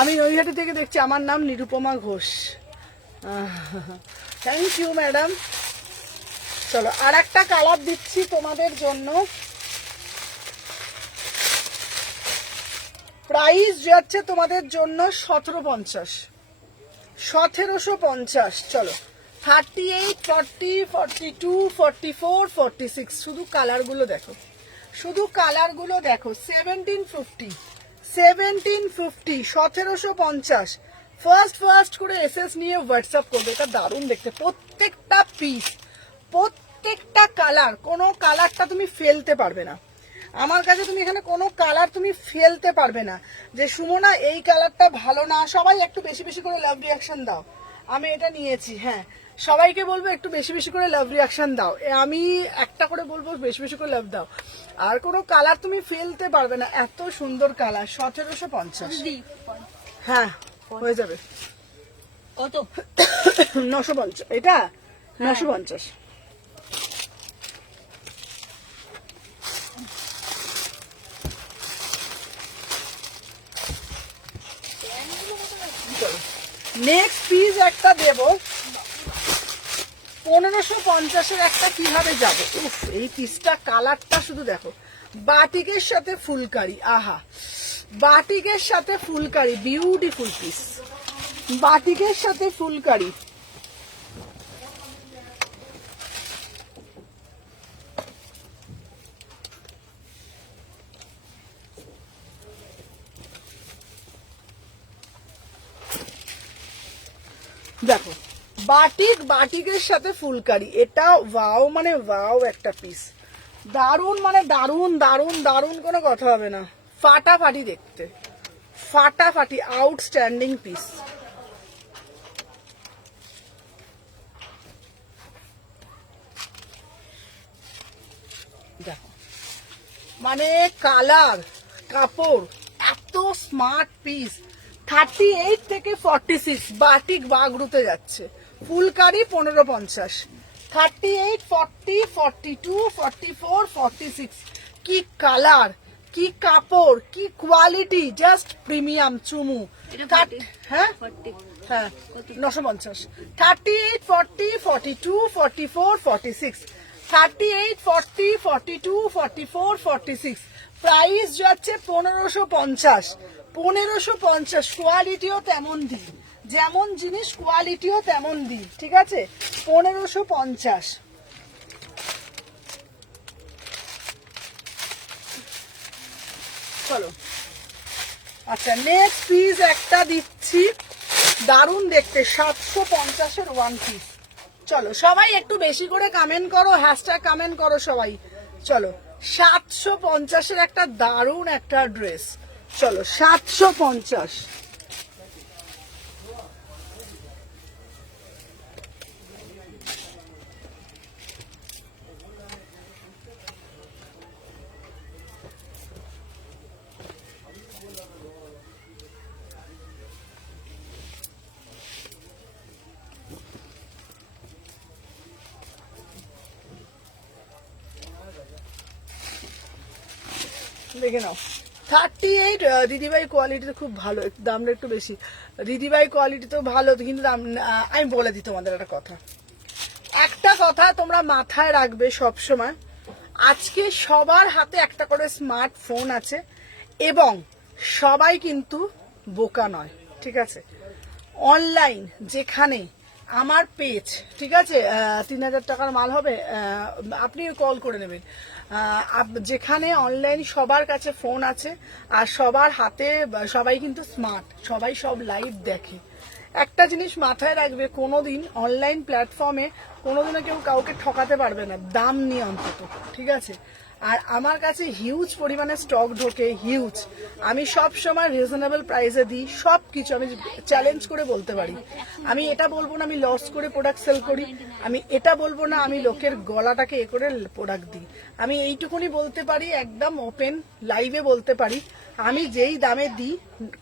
আমি নৈহাটি থেকে দেখছি, আমার নাম Nirupama Ghosh. Thank you madam. চলো আর একটা কালার দিচ্ছি তোমাদের জন্য, প্রাইস যাচ্ছে তোমাদের জন্য 1750, 1750। চলো 38, 40, 42, 44, 46 শুধু কালারগুলো দেখো, শুধু কালারগুলো দেখো। 1750, 1750, 1750। ফার্স্ট করে এসএস নিয়ে হোয়াটসঅ্যাপ করবে, এটা দারুণ দেখতে, প্রত্যেকটা পিস, প্রত্যেকটা কালার, কোনো কালারটা তুমি ফেলতে পারবে না। আমার কাছে তুমি এখানে কোনো কালার তুমি ফেলতে পারবে না যে সুমনা এই কালারটা ভালো না। সবাই একটু বেশি বেশি করে লাভ রিয়াকশন দাও, আমি এটা নিয়েছি, হ্যাঁ সবাইকে বলবো একটু বেশি বেশি করে লাভ রিয়াকশন দাও, আমি একটা করে বলবো বেশি বেশি করে লাভ দাও। আর কোনো কালার তুমি ফেলতে পারবে না, এত সুন্দর কালার। 1750, হ্যাঁ হয়ে যাবে। কত? 950, এটা 950। নেক্সট পিস একটা দেবো, 1550-এর একটা কিভাবে যাবে। উফ, এই পিসটা কালারটা শুধু দেখো, বাটিকের সাথে ফুলকারি, আহা, বাটিকের সাথে ফুলকারি, বিউটিফুল পিস, বাটিকের সাথে ফুলকারি। দেখো, বাটিক, বাটিকের সাথে ফুলকারি, এটা ওয়াও মানে ওয়াও একটা পিস, দারুন মানে দারুন দারুন দারুন, কোনো কথা হবে না, ফাটাফাটি দেখতে, ফাটাফাটি, আউটস্ট্যান্ডিং পিস। দেখো, মানে কালার, কাপড়, এত স্মার্ট পিস। 38 থেকে 46 বাটিক বাগরুতে যাচ্ছে, ফুলকারি 1550, 38, 40, 42, 44, 46, কি কালার, কি কাপড়, কি কোয়ালিটি, জাস্ট প্রিমিয়াম চুমু। হ্যাঁ হ্যাঁ, 950, 38, 40, 42, 44, 46, 38, 40, 42, 44, 46, প্রাইস যাচ্ছে 1550, 1550। কোয়ালিটিও তেমন দিই, যেমন জিনিস কোয়ালিটিও তেমন দিই, ঠিক আছে, 1550। চলো, আচ্ছা নেক্সট পিস একটা দিচ্ছি, দারুণ দেখতে, 750-এর ওয়ান পিস। চলো সবাই একটু বেশি করে কমেন্ট করো, হ্যাশট্যাগ কমেন্ট করো সবাই। চলো, 750-এর একটা দারুণ একটা ড্রেস, চলো 750। দেখে নাও, 38, দিদিভাই কোয়ালিটি তো খুব ভালো, দামটা একটু বেশি, দিদিভাই কোয়ালিটি তো ভালো কিন্তু দাম, আমি বলে দিই তোমাদের একটা কথা তোমরা মাথায় রাখবে সব সময়, আজকে সবার হাতে একটা করে স্মার্টফোন আছে এবং সবাই কিন্তু বোকা নয়, ঠিক আছে। অনলাইন যেখানে আমার পেজ, ঠিক আছে, 3000 টাকার মাল হবে, আপনি কল করে নেবেন, যেখানে অনলাইন সবার কাছে ফোন আছে আর সবার হাতে, সবাই কিন্তু স্মার্ট, সবাই সব লাইভ দেখে। একটা জিনিস মাথায় রাখবে, কোনোদিন অনলাইন প্ল্যাটফর্মে কোনোদিনও কেউ কাউকে ঠকাতে পারবে না, দাম নিয়ে অন্তত, ঠিক আছে। আর আমার কাছে হিউজ পরিমাণে স্টক ঢোকে, হিউজ, আমি সব সময় রিজনেবল প্রাইসে দিই সব কিছু, আমি চ্যালেঞ্জ করে বলতে পারি। আমি এটা বলবো না আমি লস করে প্রোডাক্ট সেল করি, আমি এটা বলবো না আমি লোকের গলাটাকে এ করে প্রোডাক্ট দিই, আমি এইটুকুনি বলতে পারি, একদম ওপেন লাইভে বলতে পারি, আমি যেই দামে দিই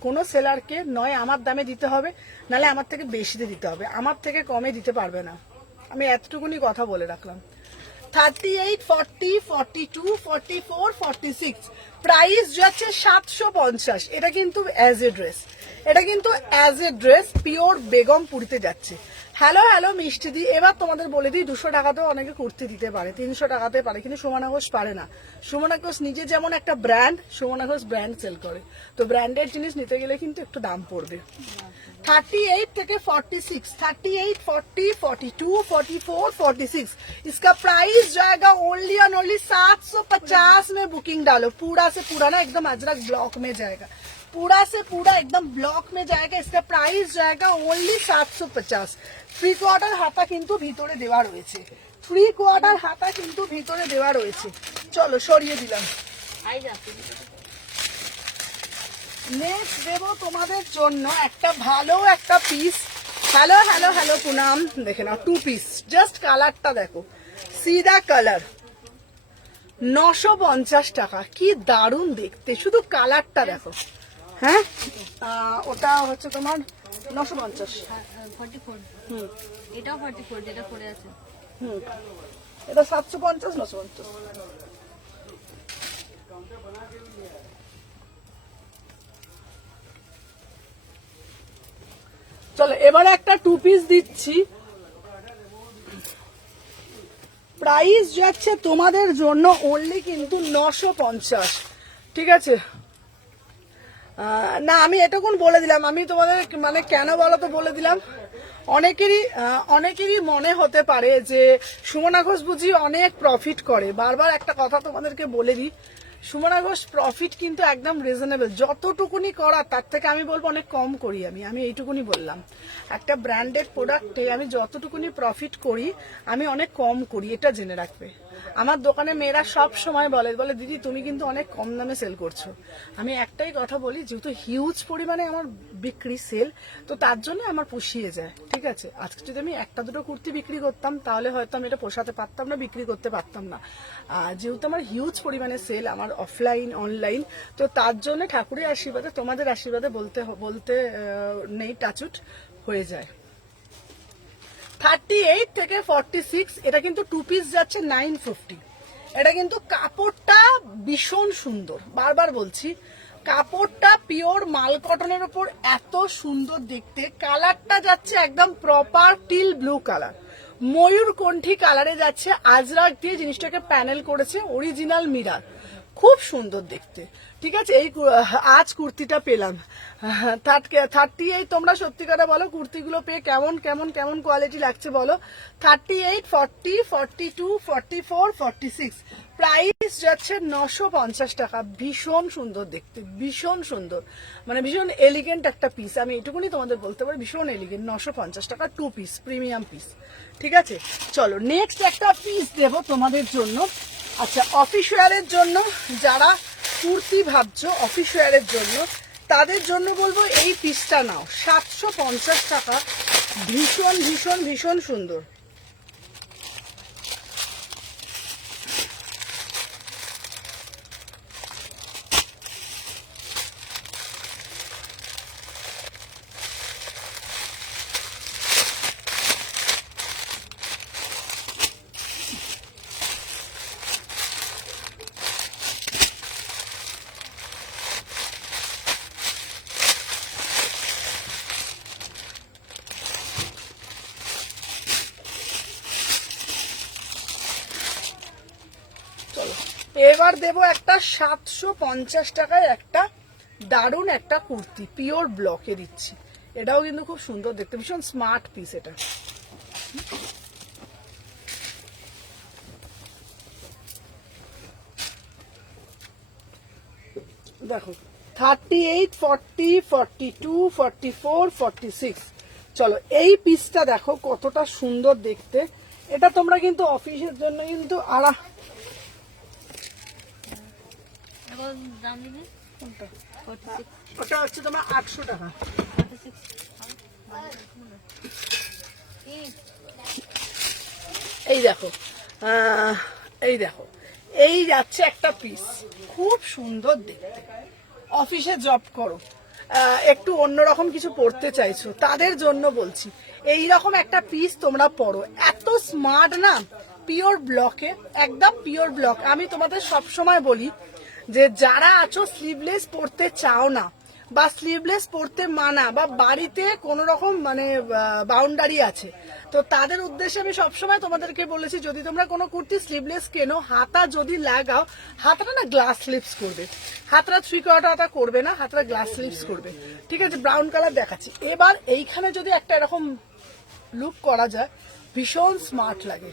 কোনো সেলারকে নয় আমার দামে দিতে হবে, নাহলে আমার থেকে বেশিতে দিতে হবে, আমার থেকে কমে দিতে পারবে না, আমি এতটুকুনি কথা বলে রাখলাম। 38, 40, 42, 44, 46, প্রাইস যাচ্ছে 750। এটা কিন্তু অ্যাজ এ ড্রেস, এটা কিন্তু অ্যাজ এ ড্রেস পিওর বেগমপুরিতে যাচ্ছে। হ্যালো হ্যালো মিষ্টিদি, এবার তোমাদের বলে দিই, 200 টাকাতেও অনেকে কুর্তি দিতে পারে, 300 টাকাতে পারে, কিন্তু সুমনা ঘোষ পারে না। সুমনা ঘোষ নিজে যেমন একটা brand, Sumana Ghosh brand sell করে, তো ব্র্যান্ডের জিনিস নিতে গেলে কিন্তু একটু দাম পড়বে। 38 থেকে 46, 38, 40, 42, 44, 46, इसका प्राइस जाएगा ओनली और ओनली 750 में। बुकिंग डालो, पूरा से पूरा ना एकदम अजरक ब्लॉक में जाएगा, पूरा से पूरा एकदम ब्लॉक में जाएगा, इसका प्राइस जाएगा ओनली 750। 3/4 হাতা কিন্তু ভিতরে দেওয়া রয়েছে, 3/4 হাতা কিন্তু ভিতরে দেওয়া রয়েছে। চলো সরিয়ে দিলাম, নেক্সট দেবো তোমাদের জন্য একটা ভালো একটা piece. Hello hello hello Poonam, দেখে নাও, 2 পিস, জাস্ট কালারটা দেখো, সিদা কালার, 950 টাকা, কি দারুণ দেখতে, শুধু কালারটা দেখো। হ্যাঁ, ওটা হচ্ছে তোমার 950, 44, এটাও 44 যেটা পড়ে আছে, এটা 750, 950। চলো এবারে একটা 2 পিস দিচ্ছি, প্রাইস যাচ্ছে তোমাদের জন্য অনলি কিন্তু 950, ঠিক আছে? না আমি এটুকুন বলে দিলাম, আমি তোমাদের মানে কেন বলো তো বলে দিলাম, অনেকেরই মনে হতে পারে যে সুমনা ঘোষ বুঝি অনেক প্রফিট করে। বারবার একটা কথা তোমাদেরকে বলে দিই, সুমনা ঘোষ প্রফিট কিন্তু একদম রিজনেবল, যতটুকুনি করা তার থেকে আমি বলবো অনেক কম করি। আমি এইটুকুনি বললাম, একটা ব্র্যান্ডেড প্রোডাক্টে আমি যতটুকুনি প্রফিট করি আমি অনেক কম করি, এটা জেনে রাখবে। আমার দোকানে মেয়েরা সব সময় বলে দিদি তুমি কিন্তু অনেক কম দামে সেল করছো। আমি একটাই কথা বলি, যেহেতু হিউজ পরিমাণে আমার বিক্রি সেল, তো তার জন্য আমার পুষিয়ে যায়, ঠিক আছে? আজকে যদি আমি একটা দুটো কুর্তি বিক্রি করতাম তাহলে হয়তো আমি এটা পোষাতে পারতাম না, বিক্রি করতে পারতাম না। যেহেতু আমার হিউজ পরিমাণে সেল, আমার অফলাইন অনলাইন, তো তার জন্য ঠাকুরের আশীর্বাদে তোমাদের আশীর্বাদে বলতে নেই, টাচুট হয়ে যায়। 38 থেকে 46, এটা কিন্তু 2 পিস যাচ্ছে 950। এটা কিন্তু কাপড়টা ভীষণ সুন্দর, বারবার বলছি কাপড়টা পিওর মাল কটনের উপর এত সুন্দর দেখতে। কালারটা যাচ্ছে একদম প্রপার টিল ব্লু কালার, ময়ূরকণ্ঠী কালারে যাচ্ছে। আজরাক দিয়ে জিনিসটাকে প্যানেল করেছে, অরিজিনাল মিরার, খুব সুন্দর দেখতে, ঠিক আছে? আজ কুর্তিটা পেলাম 38। তোমরা সত্যি কথা বলো কুর্তিগুলো পেয়ে কেমন কেমন কেমন কোয়ালিটি লাগছে বলো। 38, 40, 42, 44, 46, প্রাইস যাচ্ছে 950 টাকা। ভীষণ সুন্দর দেখতে, ভীষণ সুন্দর, মানে ভীষণ এলিগেন্ট একটা পিস। আমি এটুকুনি তোমাদের বলতে পারি, ভীষণ এলিগেন্ট। 950 টাকা 2 পিস, প্রিমিয়াম পিস, ঠিক আছে? চলো নেক্সট একটা পিস দেবো তোমাদের জন্য। আচ্ছা, অফিস ওয়্যারের জন্য যারা কুর্তি ভাবছো, অফিস ওয়্যারের জন্য, তাদের জন্য বলবো এই পিসটা নাও, 750 টাকা। ভীষণ ভীষণ ভীষণ সুন্দর। এবার দেবো একটা 750 টাকায় একটা দারুণ একটা কুর্তি, পিওর ব্লকে দিচ্ছি। এটাও কিন্তু খুব সুন্দর দেখতে, ভীষণ স্মার্ট পিস এটা। দেখো 38, 40, 42, 44, 46। চলো এই পিসটা দেখো কতটা সুন্দর দেখতে। এটা তোমরা কিন্তু অফিসের জন্য কিন্তু ওটা হচ্ছে তোমার 800 টাকা। এই দেখো, এই দেখো, এই যাচ্ছে একটা পিস, খুব সুন্দর দেখতে। অফিসে জব করো, একটু অন্যরকম কিছু পড়তে চাইছো, তাদের জন্য বলছি এই রকম একটা পিস তোমরা পরো, এত স্মার্ট না, পিওর ব্লকে, একদম পিওর ব্লক। আমি তোমাদের সব সময় বলি যে যারা আছো স্লিভলেস পরতে চাও না, বা স্লিভলেস পরতে মানা, বা বাড়িতে কোন রকম মানে বাউন্ডারি আছে, তো তাদের উদ্দেশ্যে আমি সবসময় তোমাদেরকে বলেছি যদি তোমরা কোনো কুর্তি স্লিভলেস কেনো, হাতা যদি লাগাও, হাতটা না গ্লাস স্লিভস করবে, হাতটা 3/4 হাতা করবে না, হাতটা গ্লাস স্লিভস করবে, ঠিক আছে? ব্রাউন কালার দেখাচ্ছি। এবার এইখানে যদি একটা এরকম লুক করা যায়, ভীষণ স্মার্ট লাগে।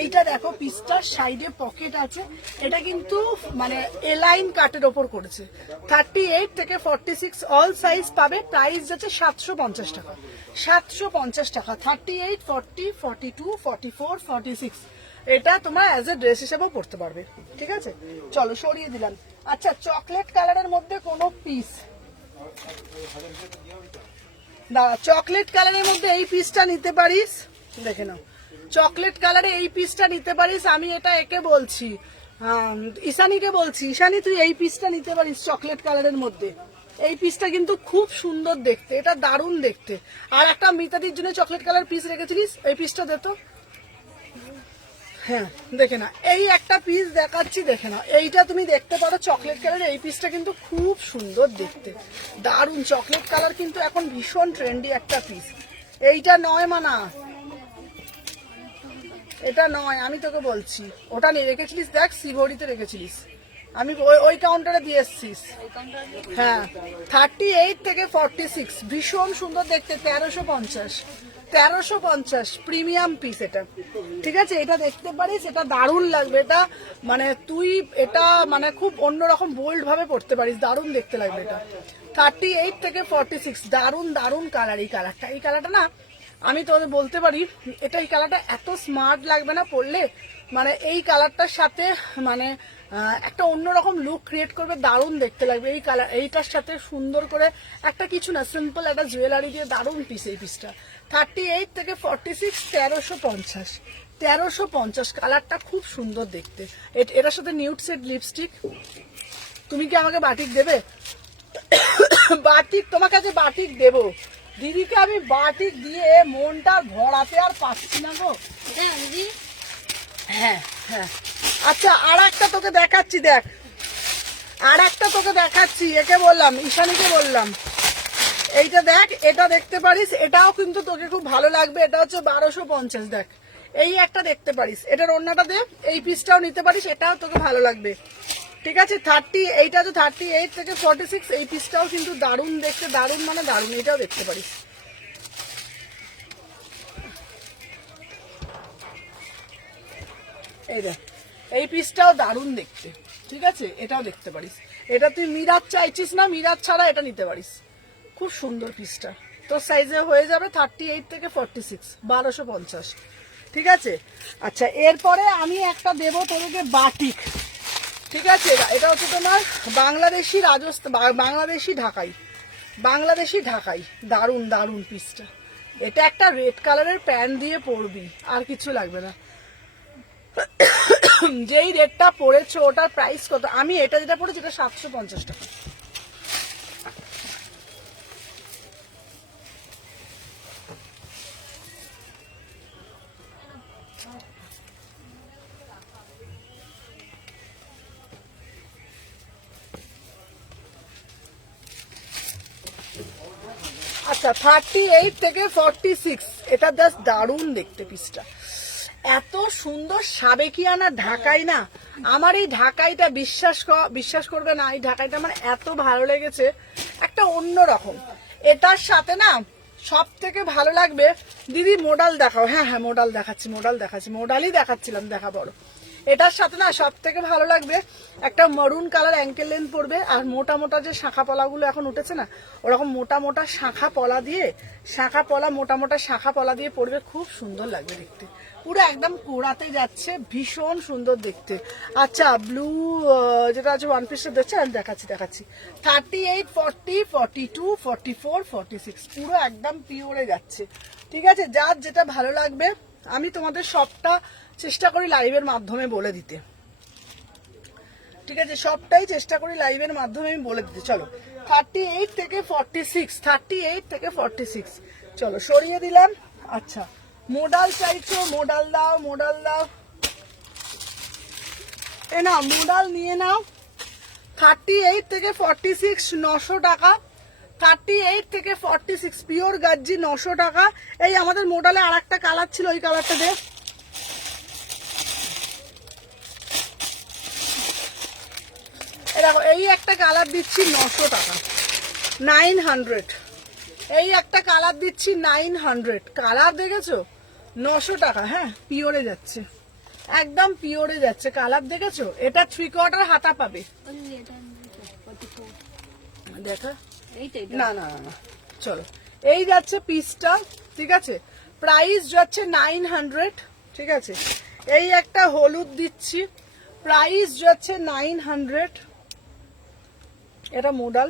এইটা দেখো পিসটার সাইডে পকেট আছে, এটা কিন্তু মানে এলাইন কাটের ওপর করেছে। 38 থেকে 46 অল সাইজ পাবে। প্রাইস যাচ্ছে 750 টাকা, 750 টাকা। 38, 40, 42, 44, 46, এটা তোমার অ্যাজ এ ড্রেস হিসেবেও পড়তে পারবে, ঠিক আছে? চলো সরিয়ে দিলাম। আচ্ছা, চকলেট কালারের মধ্যে কোনো পিস, দাঁড়া, চকলেট কালারের মধ্যে এই পিসটা নিতে পারিস, দেখে নাও, চকলেট কালারে এই পিসটা নিতে পারিস। আমি এটা একে বলছি, ঈশানীকে বলছি, ঈশানী তুই এই পিসটা নিতে পারিস চকলেট কালারের মধ্যে। এই পিসটা কিন্তু খুব সুন্দর দেখতে, এটা দারুণ দেখতে। আর একটা মিতাদির জন্য চকলেট কালার পিস রেখেছিলিস, এই পিসটা দে তো। হ্যাঁ দেখে না, এই একটা পিস দেখাচ্ছি, দেখে না, এইটা তুমি দেখতে পারো চকলেট কালার। এই পিসটা কিন্তু খুব সুন্দর দেখতে, দারুণ। চকলেট কালার কিন্তু এখন ভীষণ ট্রেন্ডি একটা পিস। এইটা নয় মানা, এটা নয়, আমি তোকে বলছি ওটা নিয়ে রেখেছিলিস, দেখ সিভরিতে রেখেছিলিস, আমি ওই কাউন্টারে দিয়ে এসছিস। হ্যাঁ 38 থেকে 46 ভীষণ সুন্দর দেখতে, 1350 প্রিমিয়াম পিস এটা। ঠিক আছে, এটা দেখতে পারিস, এটা দারুণ লাগবে, এটা মানে তুই এটা মানে খুব অন্যরকম বোল্ড ভাবে পড়তে পারিস, দারুণ দেখতে লাগবে এটা। 38 থেকে 46 দারুণ দারুণ কালার। এই কালারটা না আমি তোদের বলতে পারি, এই কালারটা এত স্মার্ট লাগবে না পরলে, মানে এই কালারটার সাথে মানে একটা অন্যরকম লুক ক্রিয়েট করবে, দারুণ দেখতে লাগবে এই কালার। এইটার সাথে সুন্দর করে একটা কিছু না, সিম্পল একটা জুয়েলারি দিয়ে দারুণ পিস এই পিসটা। 38 থেকে 46 1350 কালারটা খুব সুন্দর দেখতে। এটার সাথে নিউড সেট লিপস্টিক। তুমি কি আমাকে বাটিক দেবে? বাটিক তোমার কাছে বাটিক দেবো দিদিকে, আমি বাটিক দিয়ে মনটা ভরাতে আর পাচ্ছি না গো। দিদি হ্যাঁ হ্যাঁ আচ্ছা, আর একটা তোকে দেখাচ্ছি, দেখ আর একটা তোকে দেখাচ্ছি, একে বললাম ঈশানীকে বললাম, এইটা দেখ, এটা দেখতে পারিস, এটাও কিন্তু তোকে খুব ভালো লাগবে। এটা হচ্ছে 1250, দেখ এই একটা দেখতে পারিস, এটার ওড়নাটা দে, এই পিসটাও নিতে পারিস, এটাও তোকে ভালো লাগবে। ঠিক আছে, 30 এইটা তো 38 থেকে 46, এই পিসটাও কিন্তু দারুণ দেখতে, দারুণ মানে দারুণ, এটাও দেখতে পারিস। এই দেখ এই পিসটাও দারুণ দেখতে। ঠিক আছে, এটাও দেখতে পারিস, এটা তুই মিরাজ চাইছিস না, মিরাজ ছাড়া এটা নিতে পারিস, খুব সুন্দর পিসটা, তোর সাইজে হয়ে যাবে। 38 থেকে 46 1250। ঠিক আছে, আচ্ছা এরপরে আমি একটা দেবো তোদেরকে বাটিক। ঠিক আছে, এটা হচ্ছে তোমার বাংলাদেশি ঢাকাই, দারুণ দারুণ পিসটা। এটা একটা রেড কালারের প্যান্ট দিয়ে পরবি, আর কিছু লাগবে না। যেই রেটটা পড়েছো ওটার প্রাইস কত? আমি এটা যেটা পড়েছি এটা 750 টাকা। আচ্ছা 38 থেকে 46, এটা জাস্ট দারুণ দেখতে পিসটা, এত সুন্দর সাবেকিয়ানা ঢাকাই না, আমার এই ঢাকাইটা বিশ্বাস করবে না, এই ঢাকাইটা আমার এত ভালো লেগেছে, একটা অন্য রকম। এটার সাথে না সব থেকে ভালো লাগবে, দিদি মোডাল দেখাও। হ্যাঁ হ্যাঁ মোডাল দেখাচ্ছি, মোডালই দেখাচ্ছিলাম, দেখা বড়। এটার সাথে না সব থেকে ভালো লাগবে একটা মরুন কালার অ্যাঙ্কেল লেন্থ পরবে, আর মোটা মোটা যে শাখা পলাগুলো এখন উঠেছে না, ওরকম মোটা মোটা শাখা পলা দিয়ে পরবে, খুব সুন্দর লাগবে দেখতে, পুরো একদম কোড়াতে যাচ্ছে, ভীষণ সুন্দর দেখতে। আচ্ছা ব্লু যেটা আছে ওয়ান পিসটা দেখছে, আমি দেখাচ্ছি 38 40 42 44 46 পুরো একদম পিওরে যাচ্ছে। ঠিক আছে, যার যেটা ভালো লাগবে, আমি তোমাদের সবটা চেষ্টা করি লাইভের মাধ্যমে বলে দিতে। ঠিক আছে, সবটাই চেষ্টা করি লাইভের মাধ্যমে আমি বলে দিতে। চলো 38 থেকে 46 চলো সরিয়ে দিলাম। আচ্ছা মোডাল চাইছো, মোডাল দাও, এ না মোডাল নিয়ে নাও। 38 থেকে 46 900 টাকা, 38 থেকে 46 পিওর গাজ্জি 900 টাকা। এই আমাদের মোডালে আর একটা কালার ছিল, ওই কালারটা দে। দেখো এই একটা কালার দিচ্ছি 900 টাকা, 900। এই একটা কালার দিচ্ছি 900, কালার দেখেছো 900 টাকা। হ্যাঁ পিওরে যাচ্ছে, একদম পিওরে যাচ্ছে, কালার দেখেছো। এটা 3/4 হাতা পাবে, দেখা না না না। চলো এই যাচ্ছে পিসটা। ঠিক আছে, প্রাইস যাচ্ছে 900। ঠিক আছে, এই একটা হলুদ দিচ্ছি, প্রাইস যাচ্ছে 900। এটা মোডাল।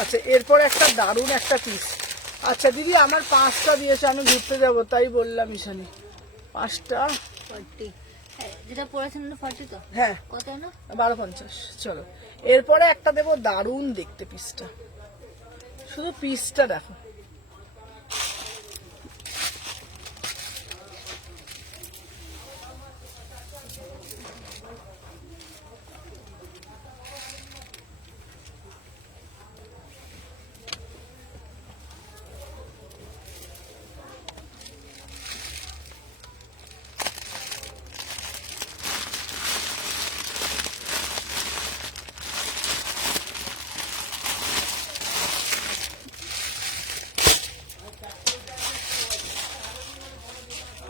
আচ্ছা এরপর একটা দারুণ একটা পিস। আচ্ছা দিদি আমার 5টা দিয়েছে, আমি ঘুরতে যাবো তাই বললাম ঈশানী 5টা। 40 যেটা পড়েছেন 40 তো, হ্যাঁ কত না 1250। চলো এরপরে একটা দেবো দারুণ দেখতে পিসটা, শুধু পিসটা দেখো।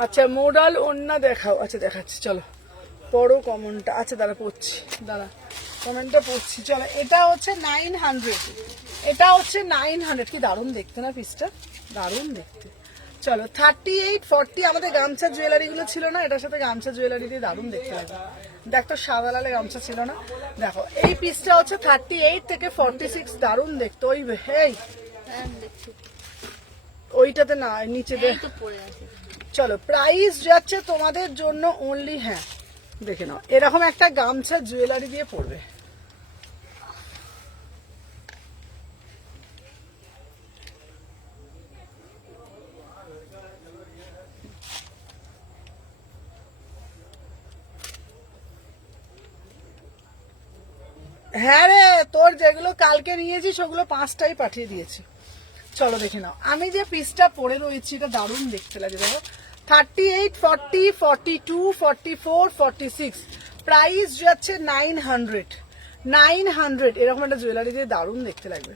আচ্ছা মোডাল ওন্না দেখাও, আচ্ছা দেখাচ্ছি চলো। পরো কমনটা, আচ্ছা দাঁড়া পড়ছি, দাঁড়া কমেন্টটা পড়ছি। চলো এটা হচ্ছে 900, এটা হচ্ছে 900। কি দারুণ দেখতে না পিসটা, দারুণ দেখতে। চলো 38, 40 আমাদের গামছা জুয়েলারি গুলো ছিল না, এটার সাথে গামছা জুয়েলারি দিয়ে দারুণ দেখতে লাগে। দেখ তো সাদা লালে গামছা ছিল না, দেখো এই পিসটা হচ্ছে 38 থেকে 46, দারুণ দেখতে। ওই এই ওইটাতে না, নিচে দে। চলো প্রাইস যাচ্ছে তোমাদের জন্য অনলি, হ্যাঁ দেখে নাও, এরকম একটা গামছা জুয়েলারি দিয়ে পড়বে। হ্যাঁ রে, তোর যেগুলো কালকে নিয়েছি সেগুলো 5টাই পাঠিয়ে দিয়েছি। চলো দেখে নাও, আমি যে পিসটা পরে রয়েছি এটা দারুণ দেখতে লাগে। দেখো 38, 40, 42, 44, 46, প্রাইস যাচ্ছে 900, 900। এরকম একটা জুয়েলারি দিয়ে দারুণ দেখতে লাগবে।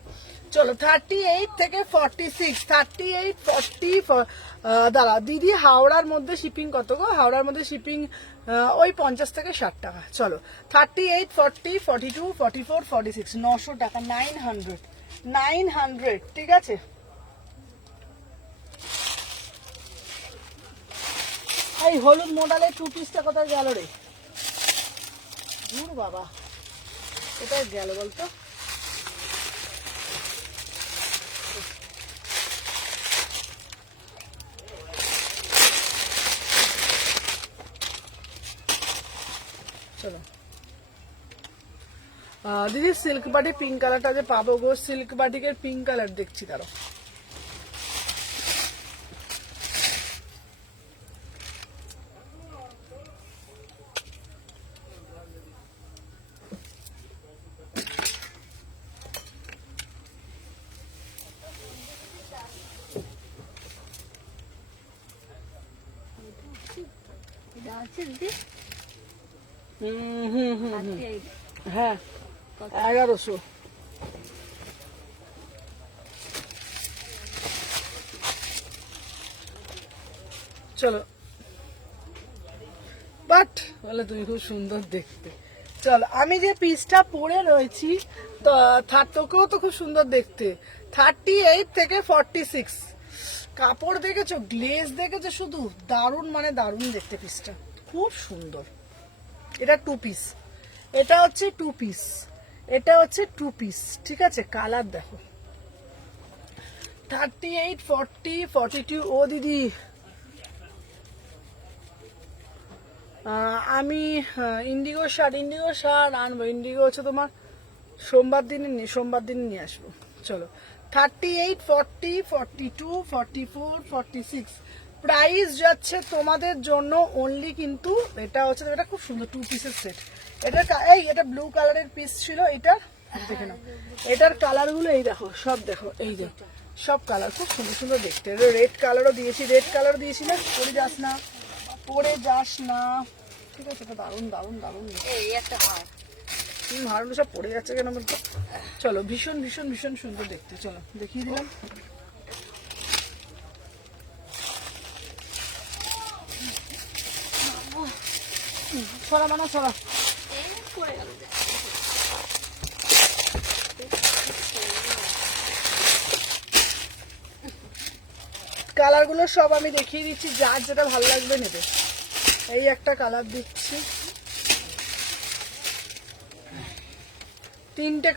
চলো 38 থেকে 46, 38, 40, দাঁড়া দিদি হাওড়ার মধ্যে শিপিং কত গো? হাওড়ার মধ্যে শিপিং ওই 50 থেকে 60 টাকা। চলো 38, 40, 42, 44, 46, 900 টাকা, 900, 900, ঠিক আছে। এই হলুদ মডেলের 2 পিসটা কোথায় গেল রে? দূর বাবা, কোথায় গেল বলতো? চলো দিদি সিল্ক বাটি পিঙ্ক কালারটা যে পাবো গো, সিল্ক বাটিকের পিঙ্ক কালার দেখছি তারও। হ্যাঁ 1100। চলো বাট বলে তুমি খুব সুন্দর দেখতে। চলো আমি যে পিসটা পরে রয়েছি তো তোকেও তো খুব সুন্দর দেখতে। 38 থেকে 46, কাপড় দেখেছো, গ্লেজ দেখেছো, শুধু দারুণ মানে দারুণ দেখতে পিসটা, খুব সুন্দর। এটা 2 পিস, এটা হচ্ছে 2 পিস, এটা হচ্ছে 2 পিস, ঠিক আছে। কালার দেখো 38, 40, 42। ও দিদি আমি ইন্ডিগো শার্ট আনবো। ইন্ডিগো হচ্ছে তোমার সোমবার দিনে নিয়ে আসবো। চলো 38, 40, 42, 44, 46, প্রাইস যাচ্ছে তোমাদের জন্য অনলি, কিন্তু এটা হচ্ছে, এটা খুব সুন্দর 2 পিসের সেট। এটা ব্লু কালারের পিস ছিল, এটা দেখে নাও। এটার কালার গুলো এই দেখো, সব দেখো, এই যে সব কালার খুব সুন্দর সুন্দর দেখতে। রেড কালারও দিয়েছি, না, পরে যাস না, ঠিক আছে। এটা দারুণ দারুণ দারুণ, এই একটা হারগুলো সব পড়ে যাচ্ছে কেন বলতো? চলো ভীষণ ভীষণ ভীষণ সুন্দর দেখতে, চলো দেখিয়ে দিলাম। ছড়া মানা ছড়া, কালার গুলো সব আমি দেখিয়ে দিচ্ছি, যার যেটা ভালো লাগবে নেবে। এই একটা কালার দিচ্ছি, 3টে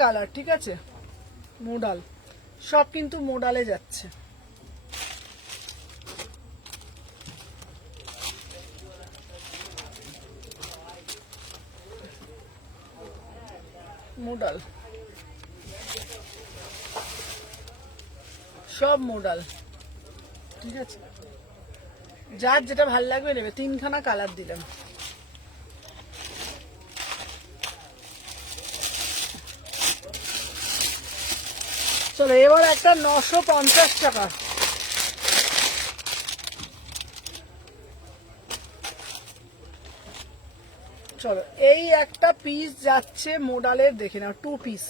কালার, ঠিক আছে। মোডাল সব কিন্তু মোডালে যাচ্ছে। মোডাল, সব মোডাল, ঠিক আছে, যার যেটা ভাল লাগবে নেবে। 3খানা কালার দিলাম। চলো এবার একটা 950 টাকা, চলো এই একটা পিস যাচ্ছে মোডালের, দেখে নাও 2 পিস।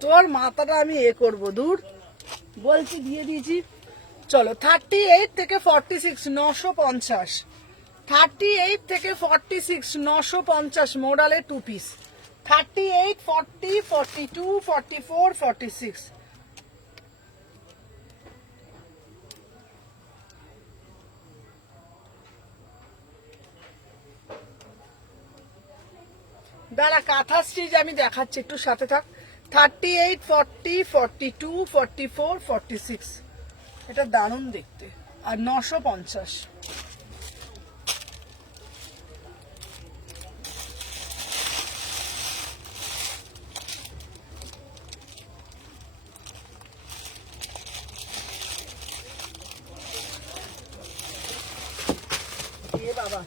তোর মাথাটা আমি করবো, দূর বলছি, দিয়ে দিয়েছি। চলো 38 থেকে 46 950, 38 থেকে 46 950 মোডালের 2 পিস, 38 40 42 44 46। দাঁড়া, কাঁথা স্টিচ আমি দেখাচ্ছি, একটু সাথে থাক। 38 40 42 44 46, এটা দারুণ দেখতে, আর 950। এ বাবা,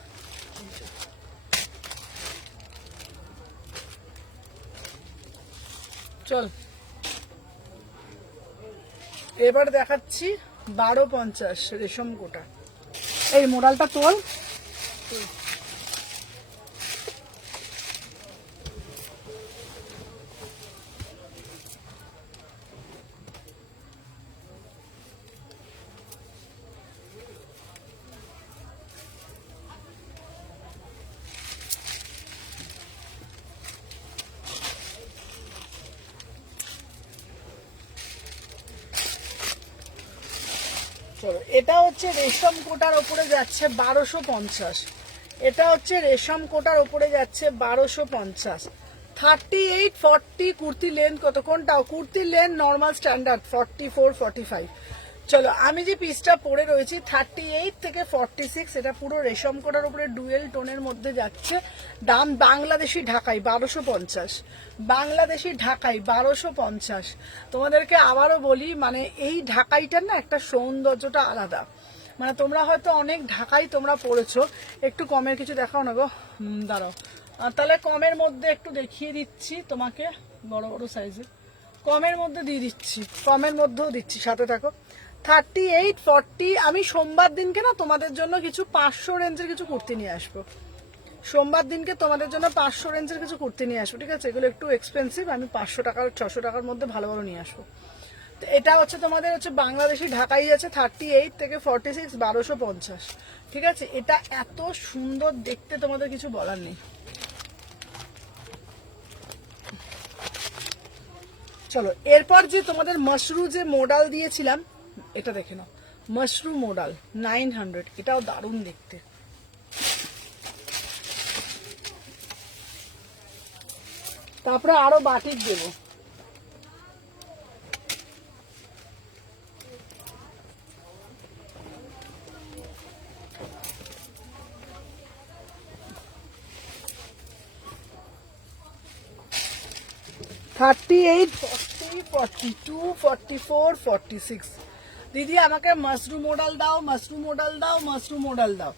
চল এবার দেখাচ্ছি 1250 রেশম কোটা। এই মোডালটা তোল। চলো এটা হচ্ছে রেশম কোটার ওপরে যাচ্ছে 1250, এটা হচ্ছে রেশম কোটার ওপরে যাচ্ছে 1250। 38 40 কুর্তি লেন্থ কত, কোনটাও কুর্তির লেন্থ নর্মাল স্ট্যান্ডার্ড 44 45। চলো আমি যে পিসটা পরে রয়েছি 38 থেকে 46, এটা পুরো রেশম কোটার উপরে ডুয়েল টোনের মধ্যে যাচ্ছে। দাম বাংলাদেশি ঢাকাই 1250, বাংলাদেশি ঢাকাই 1250। তোমাদেরকে আবারও বলি, মানে এই ঢাকাইটার না একটা সৌন্দর্যটা আলাদা। মানে তোমরা হয়তো অনেক ঢাকাই তোমরা পড়েছো, একটু কমের কিছু দেখাও না গো। দাঁড়াও, তাহলে কমের মধ্যে একটু দেখিয়ে দিচ্ছি তোমাকে, বড় বড় সাইজের কমের মধ্যে দিয়ে দিচ্ছি, কমের মধ্যেও দিচ্ছি, সাথে থাকো। 38 40, আমি সোমবার দিনকে না তোমাদের জন্য কিছু 500 রেঞ্জের কিছু কুর্তি নিয়ে আসবো। সোমবার দিনকে তোমাদের জন্য 500 রেঞ্জের কিছু কুর্তি নিয়ে আসবো, ঠিক আছে? এগুলো একটু এক্সপেন্সিভ, আমি 500 টাকার 600 টাকার মধ্যে ভালো ভালো নিয়ে আসবো। তো এটা হচ্ছে তোমাদের হচ্ছে বাংলাদেশি ঢাকাই আছে 38 থেকে 46 1250, ঠিক আছে? এটা এত সুন্দর দেখতে, তোমাদের কিছু বলার নেই। চলো এরপর যে তোমাদের মাশরু যে মোডাল দিয়েছিলাম, এটা দেখে নাও, মাশরু মোডাল 900, এটাও দারুণ দেখতে। তারপরে আরো বাটিক দেবো। $38 40 42 44 46। দিদি আমাকে মাশরুম মোডাল দাও, মাশরুম মোডাল দাও, মাশরুম মোডাল দাও।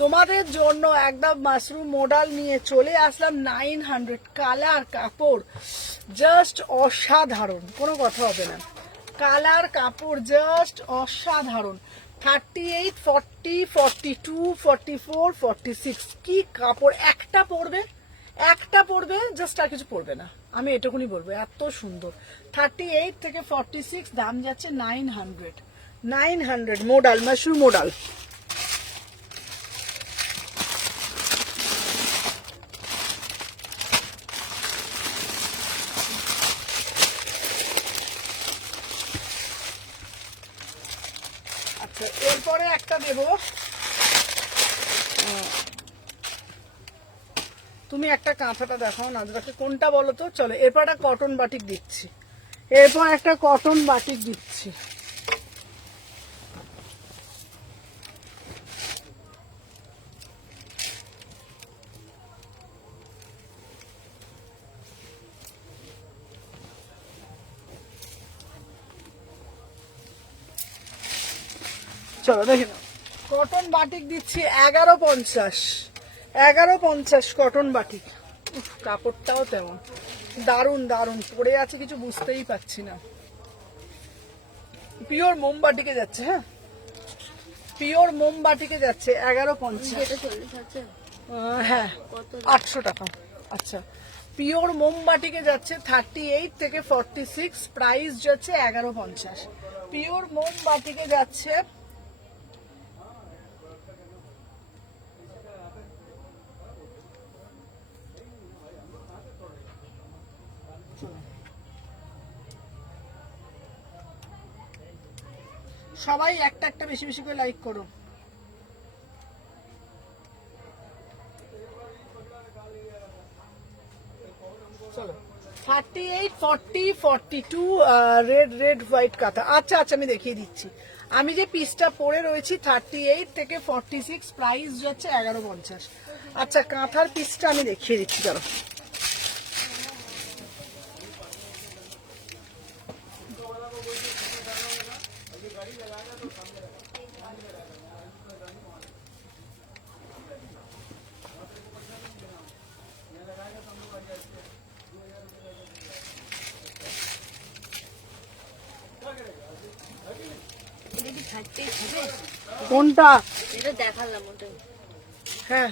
তোমাদের জন্য একদম মাশরুম মোডাল নিয়ে চলে আসলাম 900। কালার কাপড় জাস্ট অসাধারণ, কোনো কথা হবে না। কালার কাপড় জাস্ট অসাধারণ। 38 40 42 44 46, কি কাপড়! একটা পরবে, একটা পরবে, জাস্ট আর কিছু পরবে না, আমি এটুকুনি বলবো, এত সুন্দর। 38 থেকে 46, দাম যাচ্ছে 900। 900 মোডাল, মাশরুম মোডাল। আচ্ছা এরপরে একটা দেবো, তুমি একটা কাঁথাটা দেখাও নাজরাকে, কোনটা বলো তো। চলো এরপর একটা কটন বাটিক দিচ্ছি, এরপর একটা কটন বাটিক দিচ্ছি। চলো দেখে নাও, কটন বাটিক দিচ্ছি 11.50, 11.50 কটন বাটিক। উফ, কাপড়টাও তেমন দারুণ দারুণ পরে আছে, কিছু বুঝতেই পারছি না। পিওর মোমবাটিকে যাচ্ছে, হ্যাঁ পিওর মোমবাটিকে যাচ্ছে 11.50। হ্যাঁ 800 টাকা। আচ্ছা পিওর মোমবাটিকে যাচ্ছে 38 থেকে 46, প্রাইস যাচ্ছে 11.50। পিওর মোমবাটিকে যাচ্ছে সবাই একটা একটা বেশি বেশি করে লাইক করো। চলো 38, 40, 42 রেড রেড হোয়াইট কাঁথা। আচ্ছা আচ্ছা আমি দেখিয়ে দিচ্ছি, আমি যে পিসটা পরে রয়েছি 38 থেকে 46, প্রাইস যাচ্ছে 11.50। আচ্ছা কাঁথার পিসটা আমি দেখিয়ে দিচ্ছি, চলো। কোনটা এটা দেখালাম ওটাই। হ্যাঁ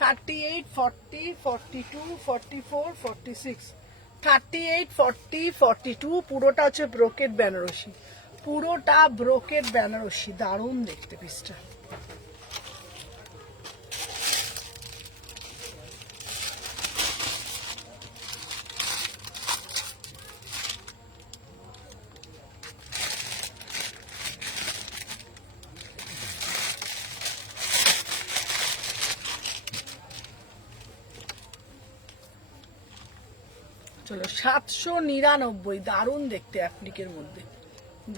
38, 40, 42, 44, 46, 38, 40, 42 পুরোটা হচ্ছে ব্রোকেট বেনারসি, পুরোটা ব্রোকেট বেনারসি, দারুণ দেখতে পিসটা। চলো 799, দারুণ দেখতে অ্যাপ্লিকের মধ্যে,